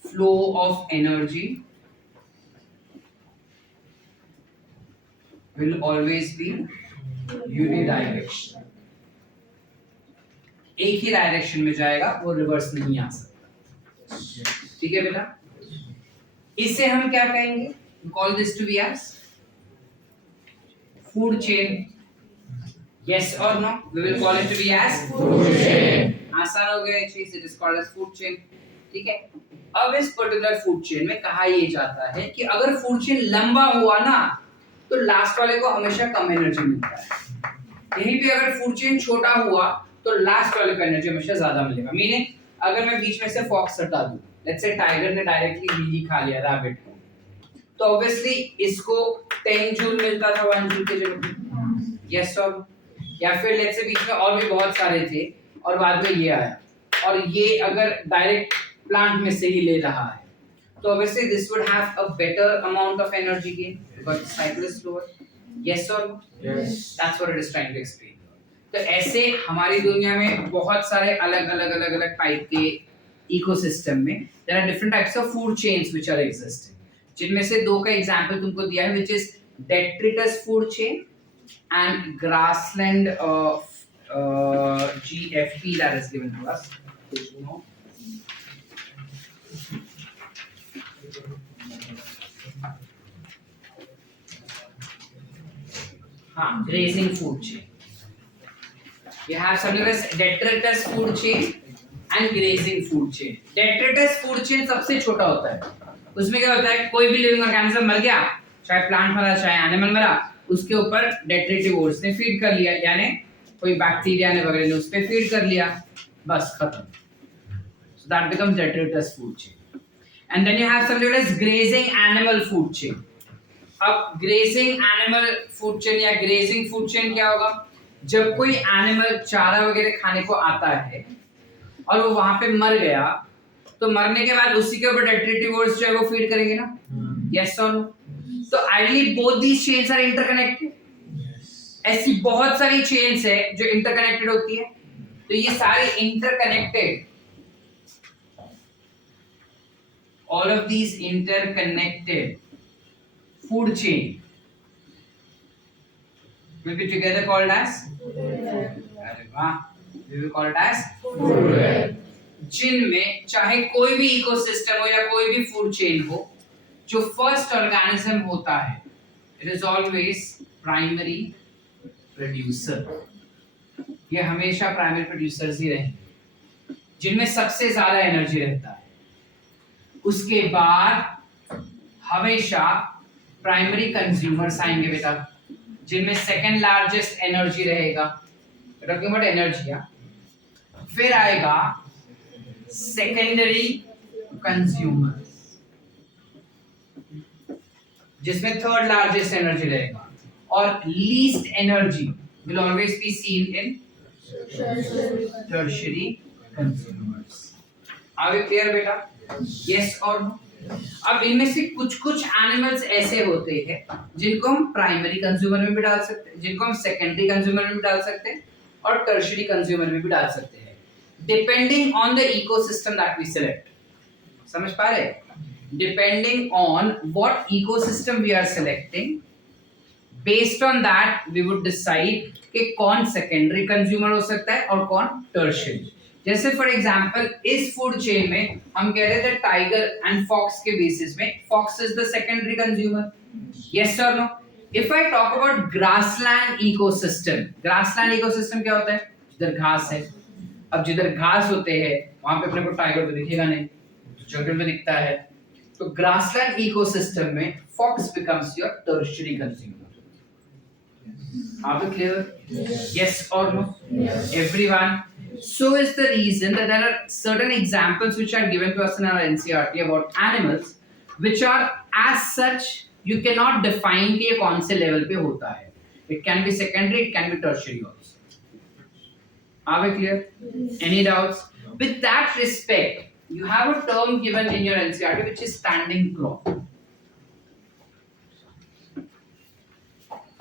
Flow of energy will always be unidirectional. एक ही डायरेक्शन में जाएगा, वो रिवर्स नहीं आ सकता. ठीक है बेटा? इससे हम क्या कहेंगे? We call this to be as food chain. Yes or no? We will call it to be as food chain. आसान हो गया चीज. It is called as food chain. ठीक है? अब इस पर्टिकुलर फूड चेन में कहा ये जाता है कि अगर फूड चेन लंबा हुआ ना, तो लास्ट वाले को हमेशा कम एनर्जी मिलता है. यहीं पे अगर फूड चेन छोटा हुआ तो लास्ट वाले को एनर्जी हमेशा ज्यादा मिलेगा. मीनिंग अगर मैं बीच में से फॉक्स हटा दूं, लेट्स से टाइगर ने डायरेक्टली ही खा लिया रैबिट को, तो ऑब्वियसली इसको 10 जूल मिलता था 1 जूल के जगह. यस और या फिर लेट्स से बीच में और भी बहुत सारे थे और बाद में ये आया, और ये अगर डायरेक्ट प्लांट में से ही ले रहा है, तो obviously this would have a better amount of energy gain because the cycle is slower. Yes or no? Yes. That's what it is trying to explain. तो ऐसे हमारी दुनिया में बहुत सारे अलग-अलग टाइप के इकोसिस्टम में there are different types of food chains which are existing. जिनमें से दो का एग्जांपल तुमको दिया है, which is detritus food chain and grassland GFP that is given to us. Did you know? हाँ, grazing food chain. You have something as detritus food chain and grazing food chain. Detritus food chain सबसे छोटा होता है. उसमें क्या होता है? कोई भी लिविंग ऑर्गेनिज्म मर गया, चाहे प्लांट मरा चाहे एनिमल मरा, उसके ऊपर डेट्रिटिवोर्स ने फीड कर लिया, यानी कोई बैक्टीरिया ने वगैरह ने उस पे फीड कर लिया, बस खत्म. So that becomes detritus food chain. And then you have something as grazing animal food chain. अब ग्रेजिंग एनिमल फूड चेन या ग्रेजिंग फूड चेन क्या होगा? जब कोई एनिमल चारा वगैरह खाने को आता है और वो वहां पे मर गया, तो मरने के बाद उसी के ऊपर डेट्रिटिवोर्स जो है वो फीड करेंगे ना. यस और नो? तो ideally both these chains are interconnected. ऐसी बहुत सारी चेन्स है जो इंटरकनेक्टेड होती है. तो ये सारे interconnected, all of these interconnected food chain will be together called as we will call it as food web. जिनमें चाहे कोई भी इकोसिस्टम हो या कोई भी फूड चेन हो, जो फर्स्ट ऑर्गेनिज्म होता है, it is always primary producer. ये हमेशा प्राइमरी प्रोड्यूसर्स ही रहेंगे, जिनमें सबसे ज्यादा एनर्जी रहता है. उसके बाद हमेशा प्राइमरी कंज्यूमर्स आएंगे बेटा, जिनमें सेकंड लार्जेस्ट एनर्जी रहेगा, टॉकिंग अबाउट एनर्जी। फिर आएगा सेकेंडरी कंज्यूमर्स, जिसमें थर्ड लार्जेस्ट एनर्जी रहेगा, और least energy will always be seen in tertiary consumers. Are we clear बेटा? यस और नो? अब इनमें से कुछ कुछ एनिमल्स ऐसे होते हैं जिनको हम प्राइमरी कंज्यूमर में भी डाल सकते हैं, जिनको हम सेकेंडरी कंज्यूमर में भी डाल सकते हैं, और टर्शियरी कंज्यूमर में भी डाल सकते हैं, depending on the ecosystem that we select. समझ पा रहे? Depending on what ecosystem we are selecting, based on that we would decide कि कौन सेकेंडरी कंज्यूमर हो सकता है और कौन टर्शियरी। जैसे फॉर एग्जांपल इस फूड चेन में हम कह रहे थे टाइगर एंड फॉक्स के बेसिस में fox is the secondary consumer, yes और no? If I talk about grassland ecosystem, grassland ecosystem क्या होता है? जिधर घास है। अब जिधर घास होते हैं वहां पे अपने को टाइगर तो दिखेगा नहीं, जंगल में दिखता है, तो ग्रासलैंड इकोसिस्टम में fox becomes your tertiary consumer. Are we clear? Yes or no? Yes. Everyone. So is the reason that there are certain examples which are given to us in our NCERT about animals, which are as such you cannot define कि ये कौन से level पे होता है. It can be secondary, it can be tertiary also. Are we clear? Yes. Any doubts? With that respect, you have a term given in your NCERT which is standing crop.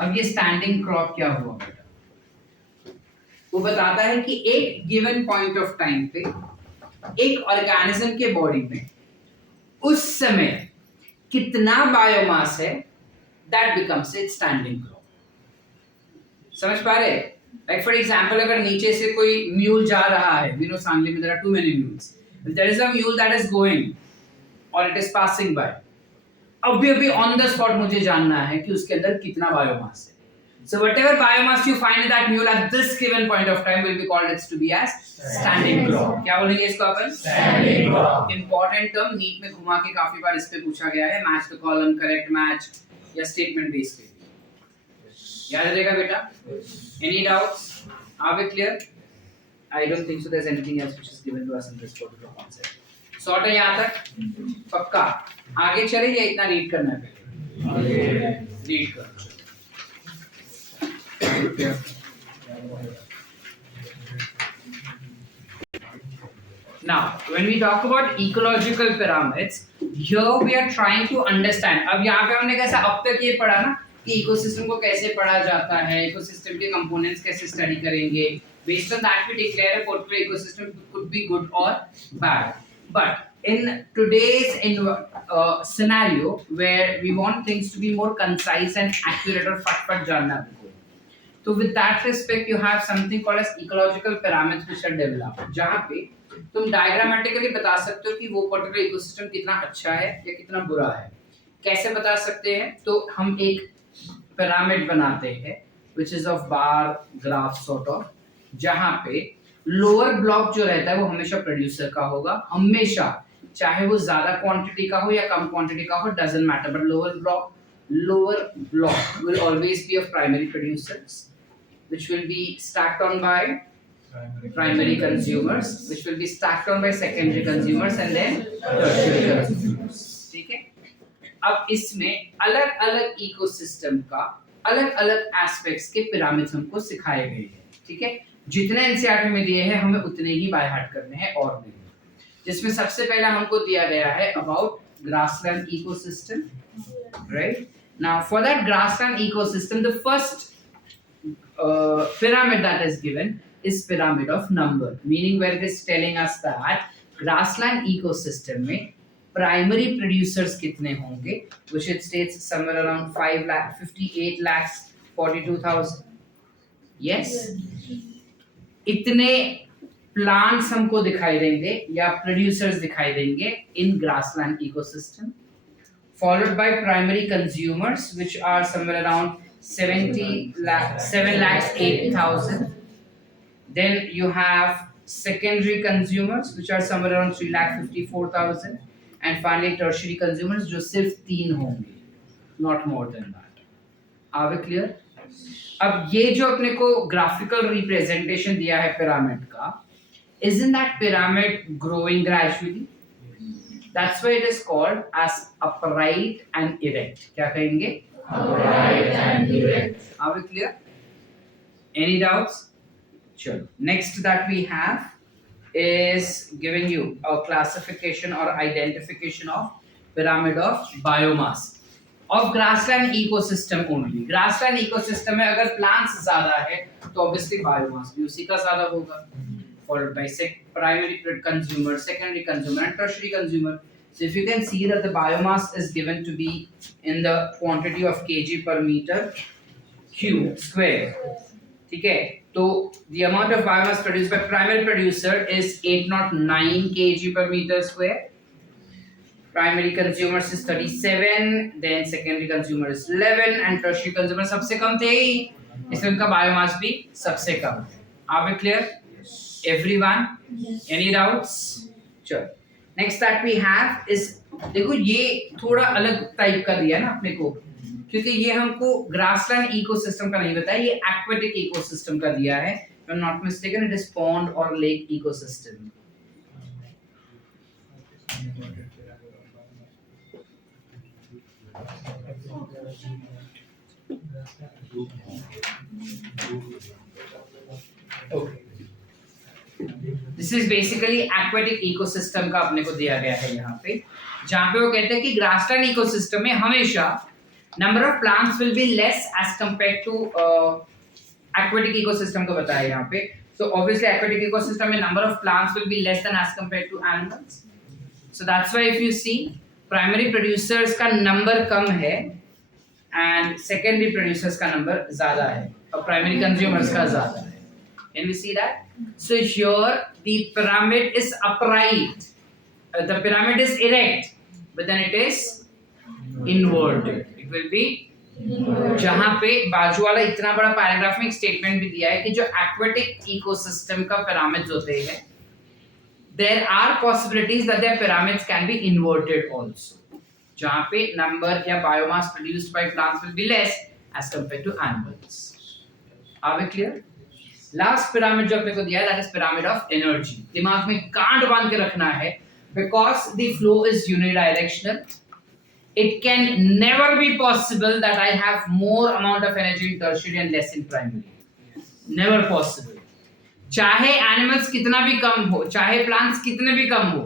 अब ये स्टैंडिंग क्रॉप क्या हुआ बेटा? वो बताता है कि एक गिवन पॉइंट ऑफ टाइम पे एक ऑर्गेनिज्म के बॉडी में उस समय कितना बायोमास है, that becomes it's standing crop. समझ पा रहे? लाइक फॉर एग्जांपल अगर नीचे से कोई म्यूल जा रहा है, वी नो सांगली में there are too many mules, if there is a mule that is going और इट इज पासिंग बाय, अभी ऑन द स्पॉट मुझे जानना है कि उसके अंदर कितना बायोमास है। So whatever biomass you find in that mule at this given point of time will be called it to be as standing crop. क्या बोलेंगे इसको अपन? Standing crop. Important term, NEET में घुमा के काफी बार इस पे पूछा गया है, match the column, correct match या स्टेटमेंट बेस पे। याद रहेगा बेटा? Any doubts? Are we clear? I don't think so. There's anything else which is given to us in this particular concept. Sort है यहाँ तक? पक्का? आगे चले या इतना रीड करना है पहले? रीड करो। Now, when we talk about ecological pyramids, here we are trying to understand. अब यहाँ पे हमने कैसा अब तक ये पढ़ा ना कि इकोसिस्टम को कैसे पढ़ा जाता है, इकोसिस्टम के कंपोनेंट्स कैसे स्टडी करेंगे, based on that we declare a particular ecosystem could be good or bad. But in today's scenario where we want things to be more concise and accurate और फट जानना है, तो with that respect you have something called as ecological pyramids which are developed, जहाँ पे तुम डायग्रामेटिकली बता सकते हो कि वो पर्टिकुलर इकोसिस्टम कितना अच्छा है या कितना बुरा है। कैसे बता सकते हैं? तो हम एक पिरामिड बनाते हैं which is of bar graph sort of, जहाँ पे लोअर ब्लॉक जो रहता है वो हमेशा प्रोड्यूसर का होगा, हमेशा, चाहे वो ज्यादा क्वांटिटी का हो या कम क्वांटिटी का हो, doesn't matter, but lower block will always B of primary producers which will be stacked on by primary consumers, which will be stacked on by secondary consumers and then tertiary consumers. ठीक है? अब इसमें अलग-अलग इकोसिस्टम का अलग-अलग एस्पेक्ट्स के पिरामिड्स हमको सिखाए गए हैं। ठीक है? जितने एनसीईआरटी में दिए हैं हमें उतने ही बाय हार्ट करने हैं और नहीं। जिसमें सबसे पहला हमको दिया गया है about grassland ecosystem, right? Now for that grassland ecosystem the first pyramid that is given is pyramid of number, meaning where it is telling us that grassland ecosystem में primary producers कितने होंगे, which it states somewhere around 58 lakhs 42,000. Yes, इतने plants हमको दिखाई देंगे या producers दिखाई देंगे in grassland ecosystem, followed by primary consumers which are somewhere around 7 lakhs 8,000. Then you have secondary consumers which are somewhere around 3 lakh 54,000. And finally tertiary consumers जो सिर्फ 3 होंगे, not more than that. Are we clear? अब ये जो अपने को ग्राफिकल रिप्रेजेंटेशन दिया है पिरामिड का, isn't that pyramid growing gradually? That's why it is called as upright and erect. क्या कहेंगे? Upright and erect. Are we clear? Any doubts? Sure. Next that we have is giving you a classification or identification of pyramid of biomass of grassland ecosystem only. Grassland ecosystem में अगर plants ज़्यादा है तो obviously biomass भी उसी का ज़्यादा होगा, followed by primary consumer, secondary consumer and tertiary consumer. So if you can see that the biomass is given to be in the quantity of kg per meter cube square. ठीक है, तो the amount of biomass produced by primary producer is 809 kg per meter square. Primary consumers is 37, then secondary consumer is 11 and tertiary consumer सबसे कम थे ही, इसलिए उनका biomass भी सबसे कम है। Are we clear? Everyone? Any doubts? Sure. Next that we have is, देखो ये थोड़ा अलग टाइप का दिया है ना अपने को, क्योंकि ये हमको ग्रासलैंड इकोसिस्टम का नहीं बताया, ये एक्वेटिक इकोसिस्टम का दिया है। If I'm not mistaken, it is pond or lake ecosystem. Okay. This is basically aquatic ecosystem का अपने को दिया गया है यहाँ पे, जहाँ पे वो कहते हैं कि ग्रासलैंड इकोसिस्टम में हमेशा number of plants will be less as compared to aquatic ecosystem को बताया यहाँ पे। So obviously aquatic ecosystem में number of plants will be less than as compared to animals. So that's why if you see primary producers का number कम है and secondary producers का number ज़्यादा है और primary consumers का ज़्यादा है। Can we see that? So here the pyramid is upright, the pyramid is erect, but then it is inverted. It will be, जहाँ पे बाजू वाला इतना बड़ा पैराग्राफ में एक स्टेटमेंट भी दिया है कि जो एक्वेटिक इकोसिस्टम का पिरामिड्स होते हैं, there are possibilities that their pyramids can be inverted also, जहाँ पे number या biomass produced by plants will be less as compared to animals. Are we clear? Last pyramid जो अपने को दिया है, that is pyramid of energy. दिमाग में गांठ बांध के रखना है, because the flow is unidirectional, it can never be possible that I have more amount of energy in tertiary and less in primary, never possible. चाहे एनिमल्स कितना भी कम हो, चाहे प्लांट्स कितने भी कम हो,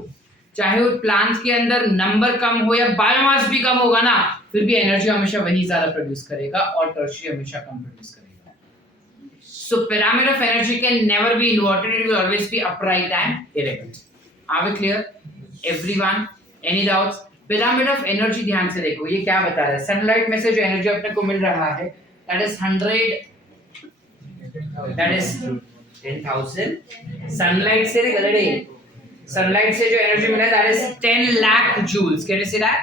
चाहे वो प्लांट्स के अंदर नंबर कम हो या बायोमास भी कम होगा ना, फिर भी एनर्जी हमेशा वही ज्यादा प्रोड्यूस करेगा और टर्शियरी हमेशा कम प्रोड्यूस करेगा। So pyramid of energy can never be inverted, it will always be upright and erect. Are we clear? Everyone? Any doubts? Pyramid of energy ध्यान से देखो, ये क्या बता रहा है? सनलाइट में से जो एनर्जी अपने को मिल रहा है, that is 100, that is 10,000. Sunlight से रे गलड़े, सनलाइट से जो एनर्जी मिला है, that is 10 lakh joules. Can you see that?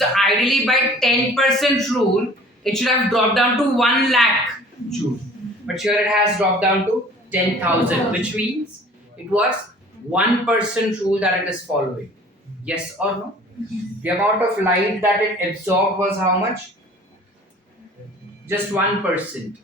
So ideally by 10% rule, it should have dropped down to 1 lakh joule. But here it has dropped down to 10,000, which means it was 1% rule that it is following. Yes or no? The amount of light that it absorbed was how much? Just 1%.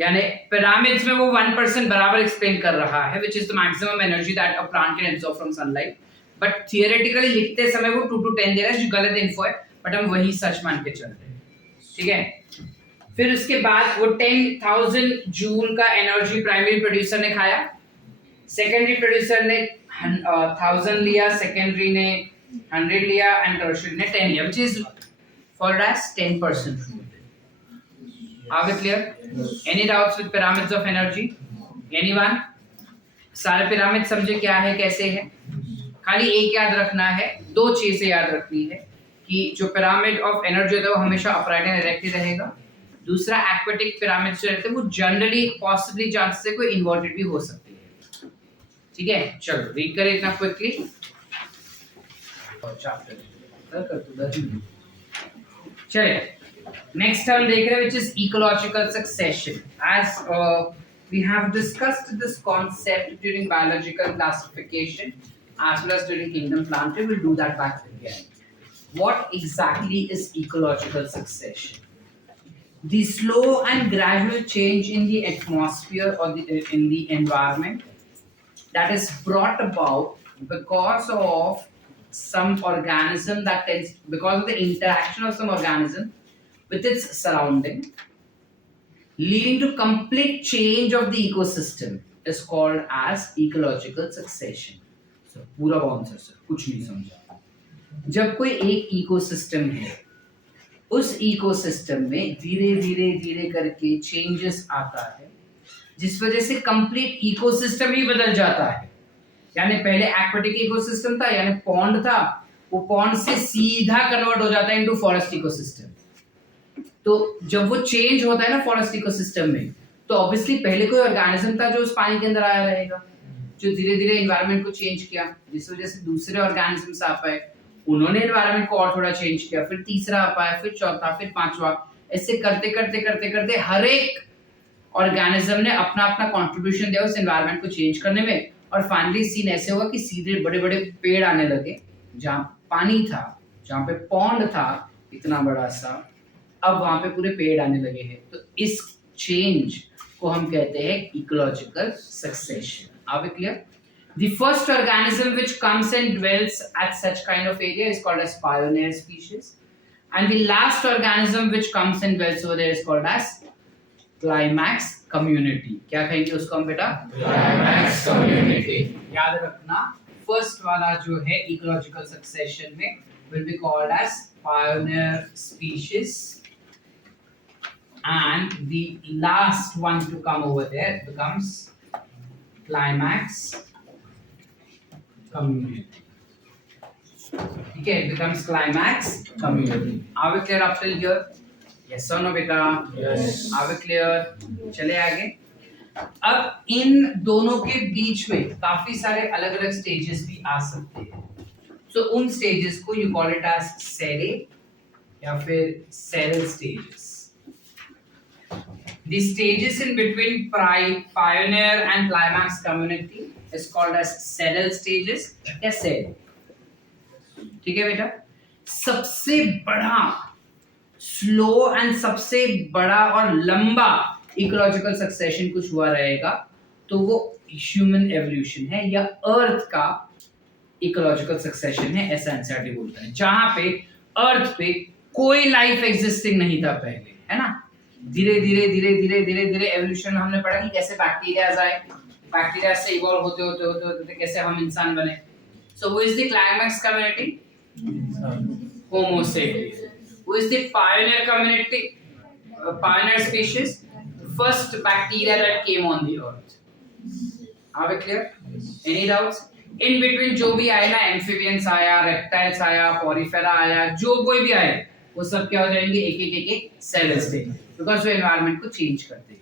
यानी pyramids में वो 1% बराबर explain कर रहा है, which is the maximum energy that a plant can absorb from sunlight. But theoretically लिखते समय वो 2 to 10 दे रहा है, जो गलत info है, but हम वही सच मान के चल रहे हैं, ठीक है? फिर उसके बाद वो 10,000 जूल का एनर्जी प्राइमरी प्रोड्यूसर ने खाया, सेकेंडरी प्रोड्यूसर ने 1000 लिया, सेकेंडरी ने 100 लिया एंड टर्शियरी ने 10 लिया, which is called as 10% rule. Are we clear? Any doubts with pyramids of energy? Anyone? सारे पिरामिड समझे क्या है, कैसे है? खाली एक याद रखना है, दो चीजें याद रखनी है कि जो पिरामिड ऑफ एनर्जी होता है वो हमेशा अपराइट एंड इरेक्ट ही रहेगा। दूसरा एक्वेटिक पिरामिड जो रहते हैं वो जनरली पॉसिबली चांसेस है कोई इन्वर्टेड भी हो सकती है, ठीक है? चलो रीड करें इतना क्विकली चलिए। नेक्स्ट हम देख रहे हैं which is ecological succession. As we have discussed this concept during biological classification as well as during kingdom planting. We'll do that back again. What exactly is ecological succession? The slow and gradual change in the atmosphere or in the environment that is brought about because of some organism that tends, because of the interaction of some organism with its surrounding, leading to complete change of the ecosystem is called as ecological succession. So पूरा आंसर सर, कुछ नहीं समझा. जब कोई एक इकोसिस्टम है, उस इकोसिस्टम में धीरे धीरे धीरे करके चेंजेस आता है, जिस वजह से कंप्लीट इकोसिस्टम ही बदल जाता है. यानी पहले एक्वेटिक इकोसिस्टम था, यानी पॉन्ड था, वो पॉन्ड से सीधा कन्वर्ट हो जाता है इनटू फॉरेस्ट इकोसिस्टम. तो जब वो चेंज होता है ना फॉरेस्ट इकोसिस्टम में, तो ऑब्वियसली पहले कोई ऑर्गेनिज्म था जो उस पानी के अंदर आया रहेगा, जो धीरे धीरे एनवायरनमेंट को चेंज किया, जिस वजह से दूसरे ऑर्गेनिजम्स आ पाए, उन्होंने एनवायरनमेंट को और थोड़ा चेंज किया, फिर तीसरा आ पाया, फिर चौथा, फिर पांचवा, ऐसे करते करते करते करते हर एक ऑर्गेनिज्म ने अपना अपना कंट्रीब्यूशन दिया उस एनवायरनमेंट को चेंज करने में. और फाइनली सीन ऐसे हुआ कि सीधे बड़े बड़े पेड़ आने लगे, जहाँ पानी था, जहाँ पे पॉन्ड था इतना बड़ा सा, अब वहां पे पूरे पेड़ आने लगे हैं. तो इस चेंज को हम कहते हैं ecological succession. Are we clear? The first organism which comes and dwells at such kind of area is called as pioneer species, and the last organism which comes and dwells over there is called as climax community. क्या कहेंगे उसको हम बेटा? Climax community. याद रखना, फर्स्ट वाला जो है इकोलॉजिकल सक्सेशन में will be called as pioneer species, and the last one to come over there becomes climax community. Okay, it becomes climax community. Are we clear up till here? Yes or no बेटा? Yes. Are we clear? चले आगे. अब इन दोनों के बीच में काफी सारे अलग अलग स्टेजेस भी आ सकते हैं. So उन स्टेजेस को you call it as serrae या फिर serral stages. The stages in between pioneer and climax community is called as serral stages या serrae. ठीक है बेटा? सबसे बड़ा स्लो एंड सबसे बड़ा और लंबा इकोलॉजिकल सक्सेशन कुछ हुआ रहेगा तो वो ह्यूमन एवोल्यूशन है या अर्थ का इकोलॉजिकल सक्सेशन है, ऐसा एनसीईआरटी बोलता है. जहां पे अर्थ पे कोई लाइफ एग्जिस्टिंग नहीं था पहले, है ना. धीरे धीरे धीरे धीरे धीरे धीरे एवोल्यूशन हमने पढ़ा कि कैसे बैक्टीरियाज आए, बैक्टीरिया से इवॉल्व होते होते होते होते कैसे हम इंसान बने. So who is the climax community? Homo sapiens. Who is the pioneer community, pioneer species? First bacteria that came on the earth. Are we clear? Any doubts? In between जो भी आया ना, amphibians आया, reptiles आया, porifera आया, जो कोई भी आए, वो सब क्या हो जाएंगे? एक एक सेल स्टेज, because वो environment को change करते हैं.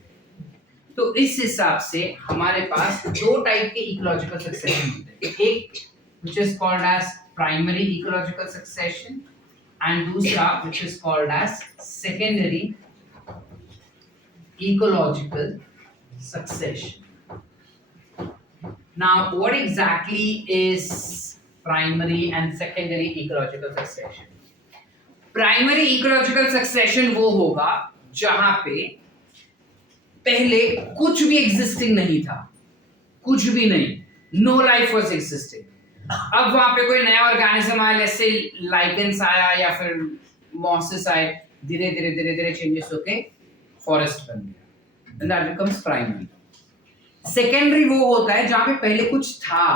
तो इस हिसाब से हमारे पास दो टाइप के ecological succession होते हैं. एक which is called as primary ecological succession, and दूसरा which is called as secondary ecological succession. Now what exactly is primary and secondary ecological succession? Primary ecological succession वो होगा जहां पे पहले कुछ भी existing नहीं था, कुछ भी नहीं, no life was existing. अब वहां पे कोई नया ऑर्गेनिज्म आया, जैसे लाइकेंस आया या फिर मॉसेस आए, धीरे धीरे धीरे धीरे चेंजेस होके फॉरेस्ट बन गया, and that becomes primary. Secondary वो होता है जहां पे पहले कुछ था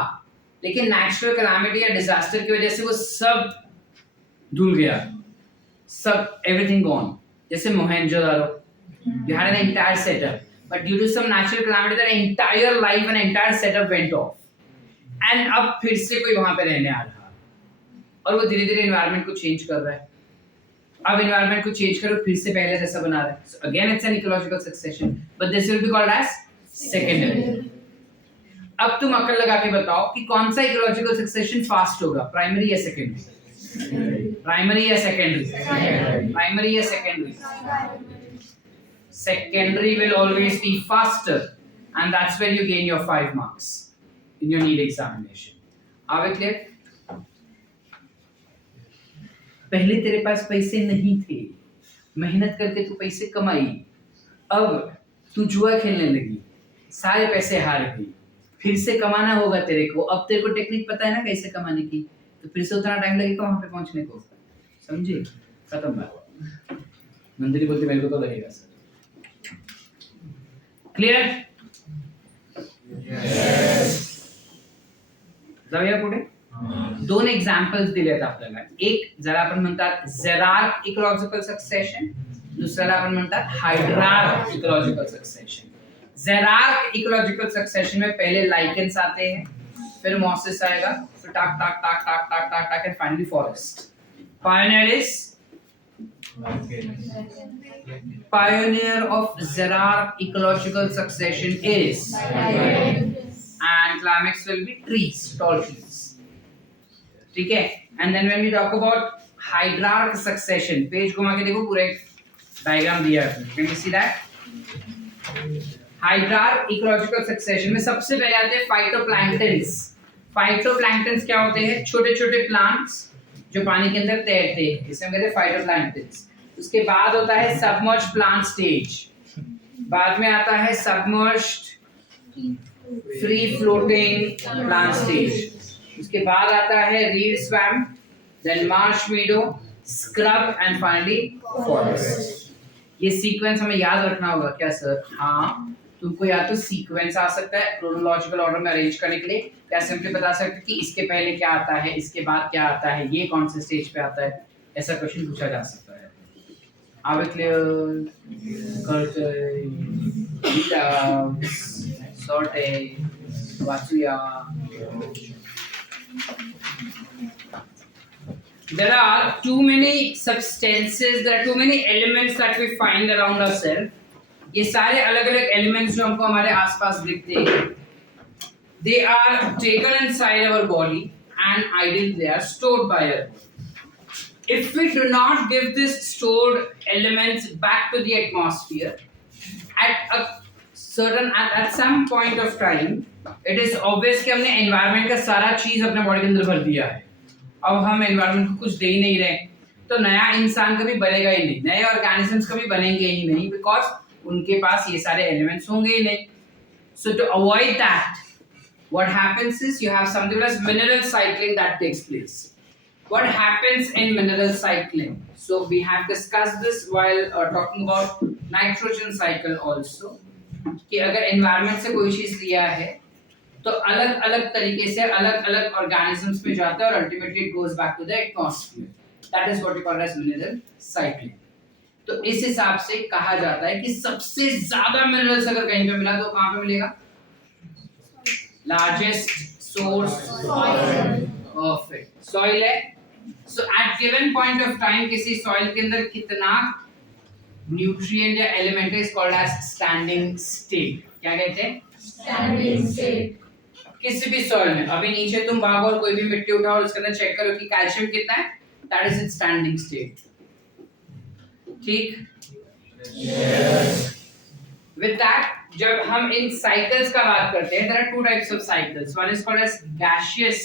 लेकिन नेचुरल कैलामिटी या डिजास्टर की वजह से वो सब धुल गया, सब एवरीथिंग गॉन. जैसे Mohenjo-daro, you had an entire setup, but due to some natural calamity that entire life and entire setup went off. And अब फिर से कोई वहां पे रहने आ रहा और वो धीरे धीरे एनवायरनमेंट को चेंज कर रहा है. अब एनवायरनमेंट को चेंज करो, फिर से पहले जैसा बना रहा है. So again it's an ecological succession, but this will be called as secondary. अब तुम अकल लगा के बताओ कि कौन सा इकोलॉजिकल सक्सेशन फास्ट होगा, प्राइमरी या सेकेंडरी? प्राइमरी या सेकेंडरी? प्राइमरी या secondary? Secondary will always be faster, and that's where you gain your 5 marks in your NEET examination. आवे क्लियर? पहले तेरे पास पैसे नहीं थे, मेहनत करके तू पैसे कमाई, अब तू जुआ खेलने लगी, सारे पैसे हार गई, फिर से कमाना होगा तेरे को। अब तेरे को टेक्निक पता है ना कैसे कमाने की, तो फिर से उतना टाइम लगेगा वहां पे पहुंचने को, समझे? खत्म बात। नंदिनी बोलती मेरे को तो लगेगा सर। क्लियर? जाऊया पुढे. दोन एक्झाम्पल्स दिलेत आपल्याला. एक जरा आपण म्हणतात झेरार्क इकॉलॉजिकल सक्सेशन, दुसऱ्याला आपण म्हणतात hydrarch ecological succession. Xerarch ecological succession में पहले लाइकेंस आते हैं, फिर मॉसेस आएगा, फिर टाक टाक टाक टाक टाक टाक टाक and finally forest. Pioneer of Zerark ecological succession is, and climax will be trees, tall trees. ठीक है? And then when we talk about hydrarch succession, page घुमा के देखो, पूरा एक डायग्राम दिया है. Can you see that? Hydrarch ecological succession में सबसे पहले आते हैं फाइटोप्लैंक्टन्स. फाइटोप्लैंक्टन्स क्या होते हैं? छोटे छोटे प्लांट्स जो पानी के अंदर तैरते हैं, इसे हम कहते हैं फाइटोप्लैंक्टन्स. उसके बाद होता है सबमर्ज्ड प्लांट स्टेज, बाद में आता है submerged free floating plant stage, उसके बाद आता है reed swamp, then marsh meadow, scrub and finally forest. ये सीक्वेंस हमें याद रखना होगा क्या सर? हाँ, तुमको या तो सीक्वेंस आ सकता है क्रोनोलॉजिकल ऑर्डर में अरेंज करने के लिए, या सिंपली बता सकते कि इसके पहले क्या आता है, इसके बाद क्या आता है, ये कौन से स्टेज पे आता है, ऐसा क्वेश्चन पूछा जा सकता है. आवे क्लियर? करते सॉर्टे वाचुया. There are too many substances, there are too many elements that we find around ourselves. ये सारे अलग-अलग elements जो हमको हमारे आसपास दिखते हैं, they are taken inside our body and ideally they are stored by our body. If we do not give these stored elements back to the atmosphere, at some point of time, it is obvious कि हमने environment का सारा चीज अपने बॉडी के अंदर भर दिया है. अब हम एनवायरनमेंट को कुछ दे ही नहीं रहे, तो नया इंसान कभी बनेगा ही नहीं, नए ऑर्गेनिजम्स कभी बनेंगे ही नहीं, बिकॉज उनके पास ये सारे एलिमेंट्स होंगे ही नहीं. So to avoid that, what happens is you have something like mineral cycling that takes place. What happens in mineral cycling? So we have discussed this while talking about nitrogen cycle also, कि अगर एनवायरनमेंट से कोई चीज लिया है तो अलग अलग तरीके से अलग अलग ऑर्गेनिजम्स में जाता है और ultimately it goes back to the atmosphere. That is what we call as mineral cycling. तो इस हिसाब से कहा जाता है कि सबसे ज्यादा मिनरल्स अगर कहीं पे मिला तो कहां पे मिलेगा? Largest source of it soil है. So at given point of time किसी सॉइल के अंदर कितना न्यूट्रिएंट या element is called as standing state. क्या कहते हैं? Standing state. किसी भी सॉइल में अभी नीचे तुम भागो और कोई भी मिट्टी उठाओ और उसके अंदर चेक करो कि कैल्शियम कितना है, that is its standing state. ठीक? यस. विद दैट जब हम इन साइकिल्स का बात करते हैं, there are two types of cycles. One is called as gaseous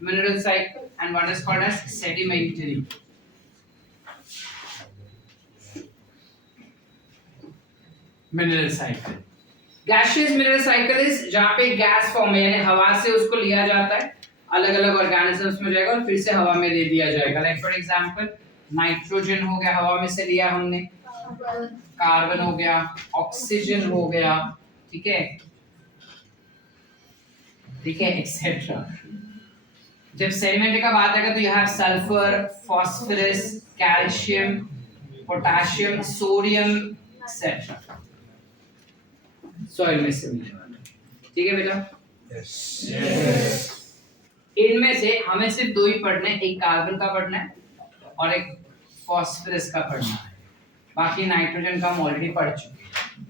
mineral cycle and one is called as sedimentary. Mineral cycle. Gaseous mineral cycle is जहां पे गैस फॉर्म है, यानी हवा से उसको लिया जाता है, अलग अलग ऑर्गेनिजम्स में जाएगा और फिर से हवा में दे दिया जाएगा. लाइक फॉर एग्जांपल नाइट्रोजन हो गया, हवा में से लिया हमने, कार्बन हो गया, ऑक्सीजन हो गया, ठीक है, ठीक है, एक्सेट्रा. जब सेडिमेंट का बात आएगा तो you have sulphur, phosphorus, calcium, potassium, sodium etcetera soil में से मिलने वाला. ठीक है बेटा? यस. इनमें से हमें सिर्फ दो ही पढ़ने, एक कार्बन का पढ़ना है और एक फास्फोरस का पढ़ना है, बाकी नाइट्रोजन का हम ऑलरेडी पढ़ चुके हैं.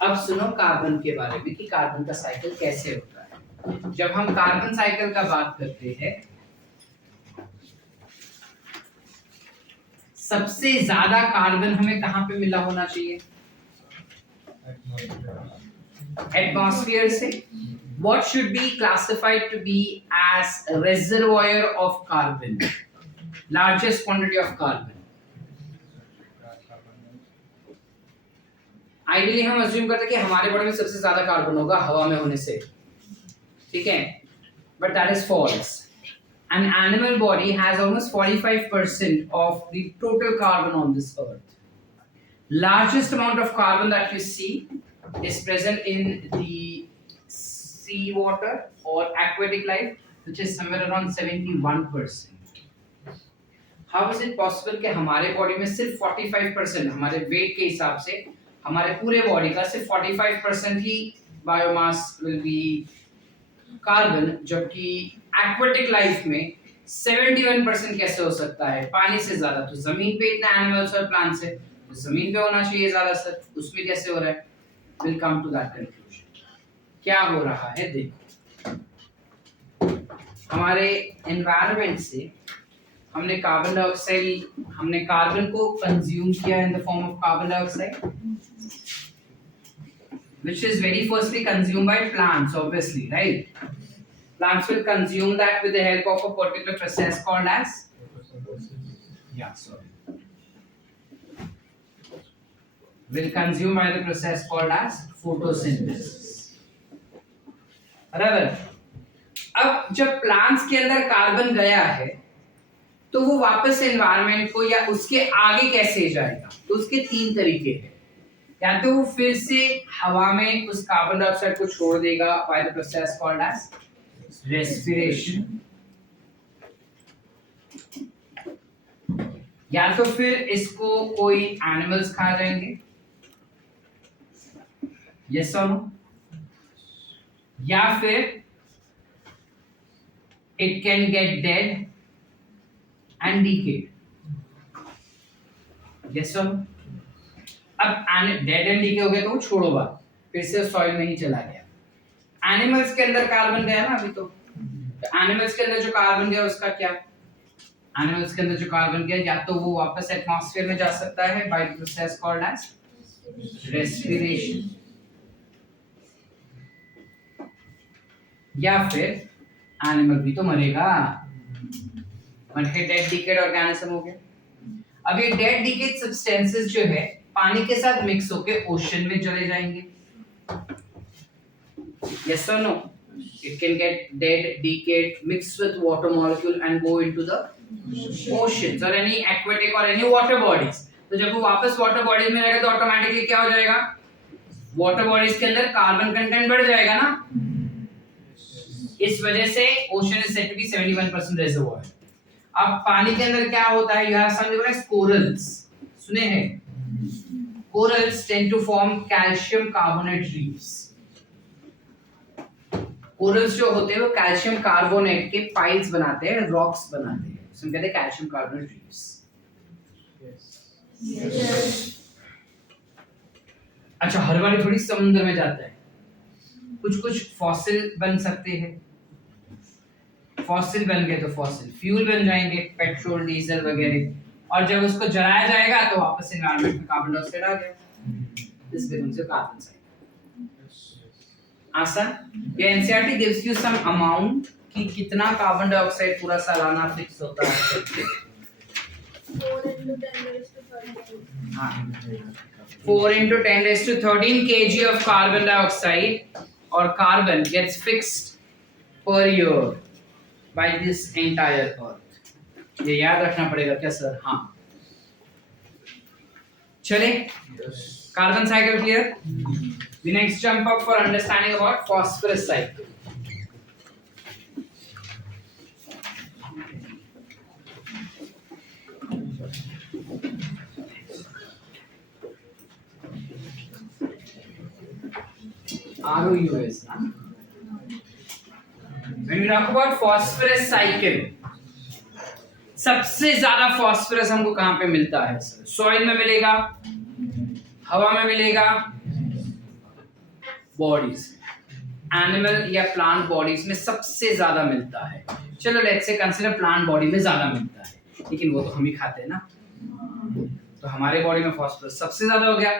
अब सुनो कार्बन के बारे में कि कार्बन का साइकिल कैसे होता है. जब हम कार्बन साइकिल का बात करते हैं, सबसे ज्यादा कार्बन हमें कहां पे मिला होना चाहिए? एटमॉस्फेयर से. what should be classified to be as a reservoir of carbon, largest quantity of carbon? Ideally हम अज्यूम करते हैं कि हमारे बॉडी में सबसे ज्यादा कार्बन होगा हवा में होने से, ठीक है, but that is false. An animal body has almost 45% of the total carbon on this earth. Largest amount of carbon that you see is present in the sea water or aquatic life, which is somewhere around 71%. How is it possible कि हमारे बॉडी में सिर्फ 45% हमारे वेट के हिसाब से हमारे पूरे बॉडी का सिर्फ 45% ही बायोमास विल बी कार्बन, जबकि एक्वेटिक लाइफ में 71% कैसे हो सकता है? पानी से ज्यादा तो जमीन पे इतना एनिमल्स और प्लांट्स है, तो जमीन पे होना चाहिए ज्यादा सर, उसमें कैसे हो रहा है? Will come to that conclusion. क्या हो रहा है देखो, हमारे एनवायरनमेंट से हमने कार्बन डाइऑक्साइड, हमने कार्बन को कंज्यूम किया in the form of carbon dioxide, which is very firstly consumed by plants, obviously, right? Plants will consume that with the help of a particular process called as will consume by the process called as photosynthesis. बराबर. अब जब प्लांट्स के अंदर कार्बन गया है तो वो वापस एनवायरनमेंट को या उसके आगे कैसे जाएगा? तो उसके तीन तरीके हैं. या तो वो फिर से हवा में उस कार्बन डाइऑक्साइड को छोड़ देगा by the process called as respiration, या तो फिर इसको कोई एनिमल्स खा जाएंगे, यस और नो, या फिर it can get dead and decayed, yes और नो. अब डेड एंड डीके हो गया तो वो छोड़ो बात, फिर से सॉइल में ही चला गया. एनिमल्स के अंदर कार्बन गया ना अभी, तो एनिमल्स के अंदर जो कार्बन गया उसका क्या? एनिमल्स के अंदर जो कार्बन गया या तो वो वापस एटमॉस्फेयर में जा सकता है by the process called as respiration, या फिर एनिमल भी तो मरेगा, मर के डेड डीकेड ऑर्गेनिज्म हो गया. अब ये डेड डीकेड सब्सटेंसेस जो है पानी के साथ मिक्स होके ओशन में चले जाएंगे, yes or no? It can get dead, decayed, mixed with water molecule and go into the oceans or any aquatic or any water bodies. तो जब वो वापस वाटर बॉडीज में रहेगा तो ऑटोमेटिकली क्या हो जाएगा? वाटर बॉडीज के अंदर कार्बन कंटेंट बढ़ जाएगा ना. इस वजह से ocean is said to be 71% reservoir. अब पानी के अंदर क्या होता है? You have something called corals, सुने हैं? Corals tend to form calcium carbonate reefs. Corals जो होते हैं वो calcium carbonate के piles बनाते हैं, rocks बनाते हैं, उसमें कहते हैं calcium carbonate reefs. Yes. अच्छा, हर बार थोड़ी समुद्र में जाता है, कुछ फॉसिल बन सकते हैं. फॉसिल बन गए तो फॉसिल फ्यूल बन जाएंगे, पेट्रोल, डीजल वगैरह, और जब उसको जलाया जाएगा तो वापस एनवायरनमेंट में कार्बन डाइऑक्साइड आ गया. This becomes your carbon cycle. आसान. ये NCERT gives you some amount कि कितना कार्बन डाइऑक्साइड पूरा सालाना फिक्स होता है. 4 into 10 raised to 13. हाँ, 4 into 10 raised to 13 kg of carbon dioxide or carbon gets fixed per year by this entire earth. ये याद रखना पड़ेगा क्या सर? हाँ, चले. Carbon cycle clear. The next jump up for understanding about phosphorus cycle. ROUS. When we talk about phosphorus cycle, सबसे ज्यादा फॉस्फोरस हमको कहां पे मिलता है? सॉइल में मिलेगा, हवा में मिलेगा, बॉडीज, एनिमल या प्लांट बॉडीज में सबसे ज्यादा मिलता है. चलो let's say consider plant body में ज्यादा मिलता है, लेकिन वो तो हम ही खाते हैं ना, तो हमारे बॉडी में फॉस्फोरस सबसे ज्यादा हो गया,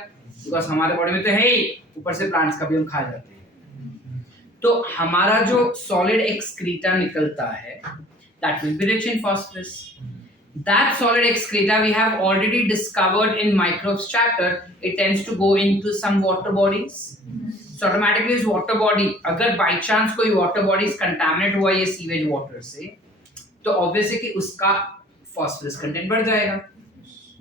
बिकॉज हमारे बॉडी में तो है ही, ऊपर से प्लांट्स का भी हम खा जाते हैं. तो हमारा जो सॉलिड एक्सक्रीटा निकलता है that will be rich in phosphorus. That solid excreta we have already discovered in microbes chapter. It tends to go into some water bodies. So automatically इस water body, अगर by chance कोई water body contaminate हुआ ये sewage water से, तो obviously कि उसका phosphorus content बढ़ जाएगा.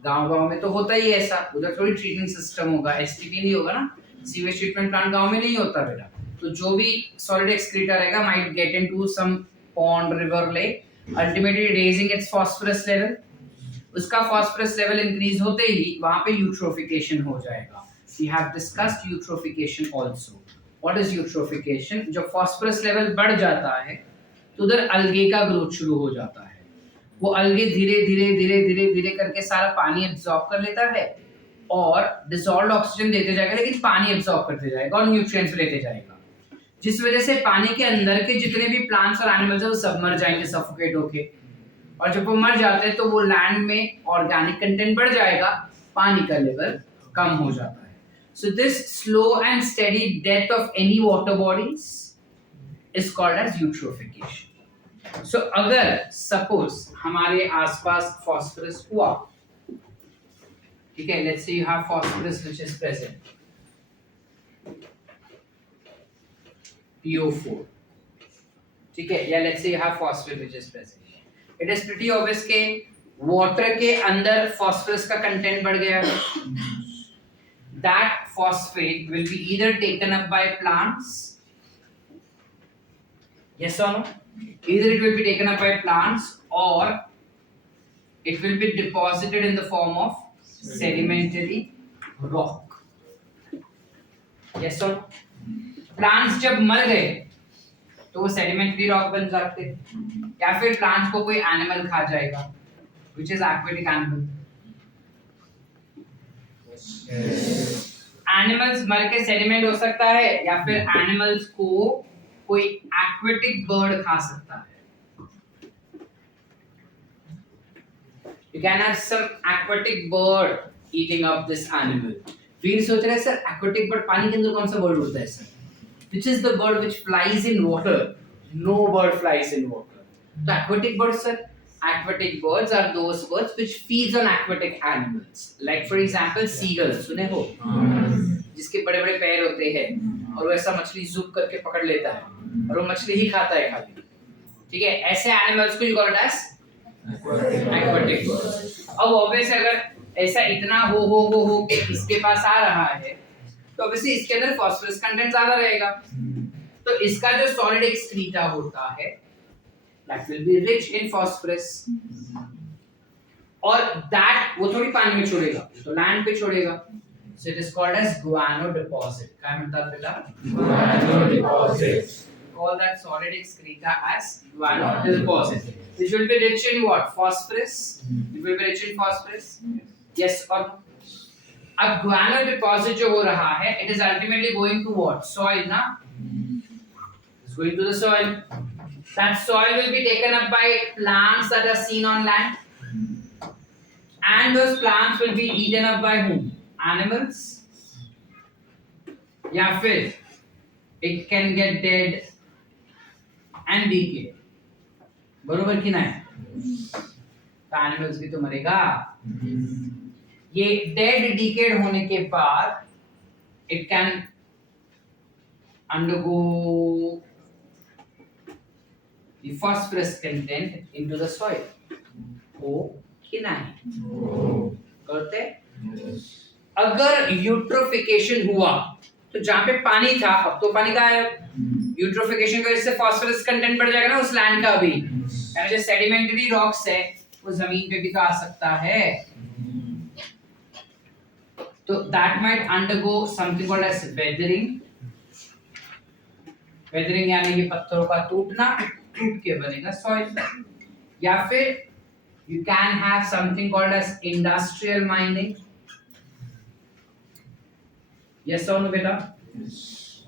गांव में तो होता ही है ऐसा, उधर थोड़ी ट्रीटमेंट सिस्टम होगा, STP नहीं होगा ना, सीवेज ट्रीटमेंट प्लांट गांव में नहीं होता बेटा. तो जो भी सॉलिड एक्सक्रीटा रहेगा might get into some pond, river, lake, ultimately raising its phosphorus level. उसका phosphorus level increase होते ही वहाँ पे eutrophication हो जाएगा. We have discussed eutrophication also. What is eutrophication? जब phosphorus level बढ़ जाता है तो उधर algae का growth शुरू हो जाता है. वो algae धीरे करके सारा पानी absorb कर लेता है और dissolved oxygen देते जाएगा, लेकिन पानी absorb करते जाएगा और nutrients लेते जाएगा, जिस वजह से पानी के अंदर के जितने भी प्लांट्स और एनिमल्स हैं वो सब मर जाएंगे सफोकेट होके. और जब वो मर जाते हैं तो वो लैंड में ऑर्गेनिक कंटेंट बढ़ जाएगा, पानी का लेवल कम हो जाता है. So this slow and steady death of any water bodies is called as eutrophication. So अगर सपोज हमारे आसपास फॉस्फोरस हुआ, ठीक है, let's say you have phosphorus which is present, PO4, ठीक है, या let's say you have phosphate which is present. It is pretty obvious के वाटर के अंदर फॉस्फोरस का कंटेंट बढ़ गया है. That phosphate will be either taken up by plants, yes or no, either it will be taken up by plants or it will be deposited in the form of sedimentary rock. Yes or no? Plants जब मर गए तो वो सेडिमेंटरी रॉक बन जाते, या फिर प्लांट्स को कोई एनिमल खा जाएगा, which is aquatic animal. Animals मर के सेडिमेंट हो सकता है, या फिर एनिमल्स को कोई एक्वेटिक बर्ड खा सकता है. You can have some aquatic bird eating up this animal. वीर सोच रहे हैं सर aquatic bird, पानी के अंदर कौन सा बर्ड होता है sir? Which is the bird which flies in water? No bird flies in water. So aquatic birds, sir. Aquatic birds are those birds which feeds on aquatic animals. Like for example, seagulls. सुने हो? जिसके बड़े-बड़े पैर होते हैं और वो ऐसा मछली ज़ूप करके पकड़ लेता है और वो मछली ही खाता है खाली. ठीक है? ऐसे एनिमल्स को you call it as aquatic birds. अब obvious अगर ऐसा इतना हो के इसके पास आ रहा है तो obviously इसके अंदर phosphorus कंटेंट ज्यादा रहेगा. तो इसका जो solid excreta होता है that will be rich in phosphorus, और that वो थोड़ी पानी में छोड़ेगा, तो लैंड पे छोड़ेगा. So it is called as guano deposit. क्या म्हणतात बेटा? Guano deposit. Call that solid excreta as guano deposit. This will be rich in what? Phosphorus. It will be rich in phosphorus. Yes or no? अब guano deposit जो हो रहा है, it is ultimately going to what? Soil, ना? It's going to the soil. That soil will be taken up by plants that are seen on land, and those plants will be eaten up by whom? Animals. या फिर it can get dead and decay. बरोबर की नहीं? तो animals भी तो मरेगा. ये dead decayed होने के बाद it can undergo the phosphorus content into the soil. हो कि नहीं? करते? अगर यूट्रोफिकेशन हुआ तो जहाँ पे पानी था अब तो पानी गायब. यूट्रोफिकेशन की वजह से phosphorus कंटेंट बढ़ जाएगा ना उस लैंड का भी. यानी जो सेडिमेंटरी रॉक्स है वो जमीन पे भी तो आ सकता है. तो that might undergo something called as weathering. weathering यानी कि पत्थरों का टूटना, टूट के बनेगा soil. या फिर you can have something called as industrial mining. Yes or no बेटा?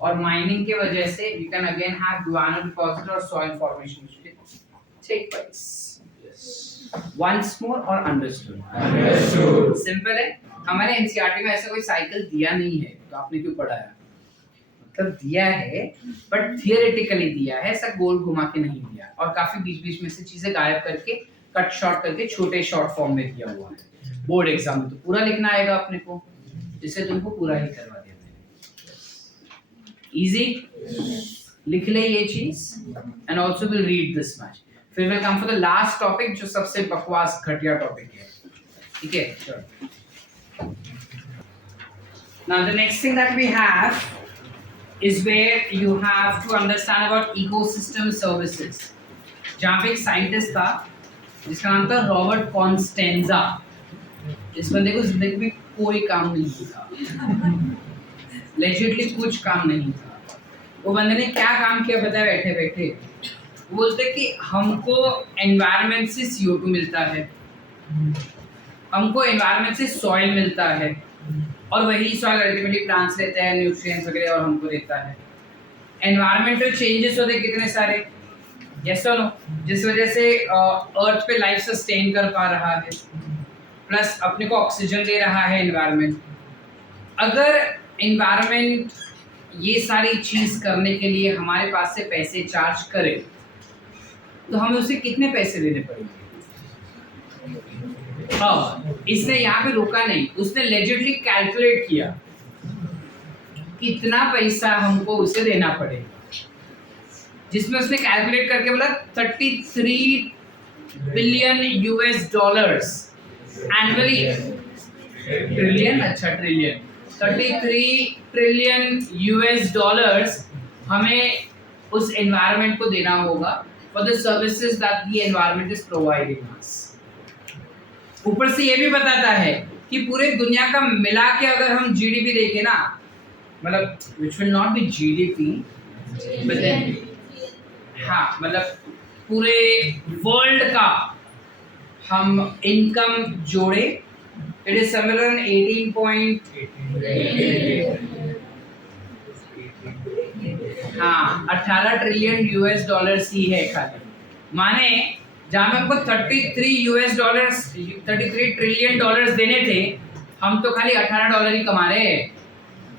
और माइनिंग के वजह से you can again have guano deposit or soil formation take place. Once more or understood? Simple है. हमारे एनसीईआरटी में ऐसा कोई साइकिल दिया नहीं है, तो आपने क्यों पढ़ाया? मतलब दिया है बट थियोरेटिकली दिया है, ऐसा गोल घुमा के नहीं दिया, और काफी बीच बीच में से चीजें गायब करके कट शॉर्ट करके छोटे शॉर्ट फॉर्म में दिया हुआ है। बोर्ड एग्जाम में तो पूरा लिखना आएगा अपने को, जिसे तुमको पूरा ही करवा देते हैं। इजी, लिख ले ये चीज and also will read this much. फिर will come for the last topic जो सबसे बकवास घटिया टॉपिक है, ठीक है? चलो, now the next thing that we have is where you have to understand about ecosystem services, जहाँ पे एक साइंटिस्ट था जिसका नाम था रॉबर्ट कॉन्स्टेंजा। इस बंदे को जिंदगी में कोई काम नहीं था, लेजिटली कुछ काम नहीं था। वो बंदे ने क्या काम किया पता है? बैठे बैठे वो बोलते कि हमको एनवायरनमेंट से CO2 मिलता है, हमको एनवायरनमेंट से सॉइल मिलता है, और वही सॉइल अल्टीमेटली प्लांट्स लेते हैं, न्यूट्रिएंट्स वगैरह और हमको देता है। एनवायरमेंटल चेंजेस होते कितने सारे, यस और नो, जिस वजह से अर्थ पे लाइफ सस्टेन कर पा रहा है, प्लस अपने को ऑक्सीजन दे रहा है एनवायरनमेंट। अगर एनवायरनमेंट ये सारी चीज करने के लिए हमारे पास से पैसे चार्ज करे तो हमें उसे कितने पैसे देने पड़ेंगे? हाँ, इसने यहाँ पे रुका नहीं, उसने लेजिटली कैलकुलेट किया कितना पैसा हमको उसे देना पड़ेगा, जिसमें उसने कैलकुलेट करके बोला 33 billion US dollars annually. Trillion, अच्छा ट्रिलियन, 33 ट्रिलियन US डॉलर्स हमें उस एनवायरनमेंट को देना होगा for the services that the environment is providing us. ऊपर से ये भी बताता है कि पूरे दुनिया का मिला के अगर हम GDP देखें ना, मतलब which will not be GDP but हाँ, मतलब पूरे वर्ल्ड का हम इनकम जोड़े, it is somewhere around 18 trillion US dollars ही है खाली। माने जहाँ में हमको 33 ट्रिलियन डॉलर्स देने थे, हम तो खाली $18 ही कमा रहे हैं।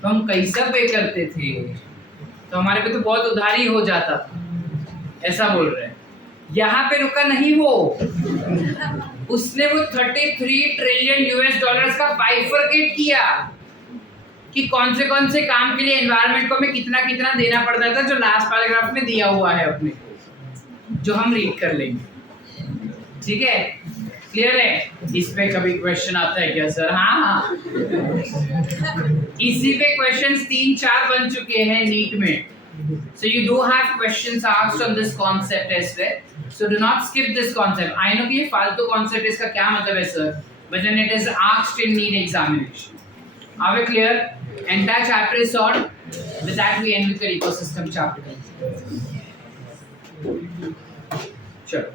तो हम कैसा पे करते थे? तो हमारे पे तो बहुत उधारी हो जाता था, ऐसा बोल रहे हैं। यहाँ पे रुका नहीं वो, उसने वो 33 ट्रिलियन US डॉलर्स का बाइफरकेट किया कि कौन से काम के लिए एनवायरनमेंट को हमें कितना कितना देना पड़ता था, जो लास्ट पैराग्राफ में दिया हुआ है अपने, जो हम रीड कर लेंगे। ठीक है, क्लियर है? इस पे कभी क्वेश्चन आता है क्या सर? हाँ, इसी पे क्वेश्चंस 3-4 बन चुके हैं नीट में, so you do have questions asked on this concept as well, so do not skip this concept. I know कि ये फालतू concept, इसका क्या मतलब है sir, but then it is asked in NEET examination. Are we clear? Entire chapter is solved. With that we end with the ecosystem chapter. Sure.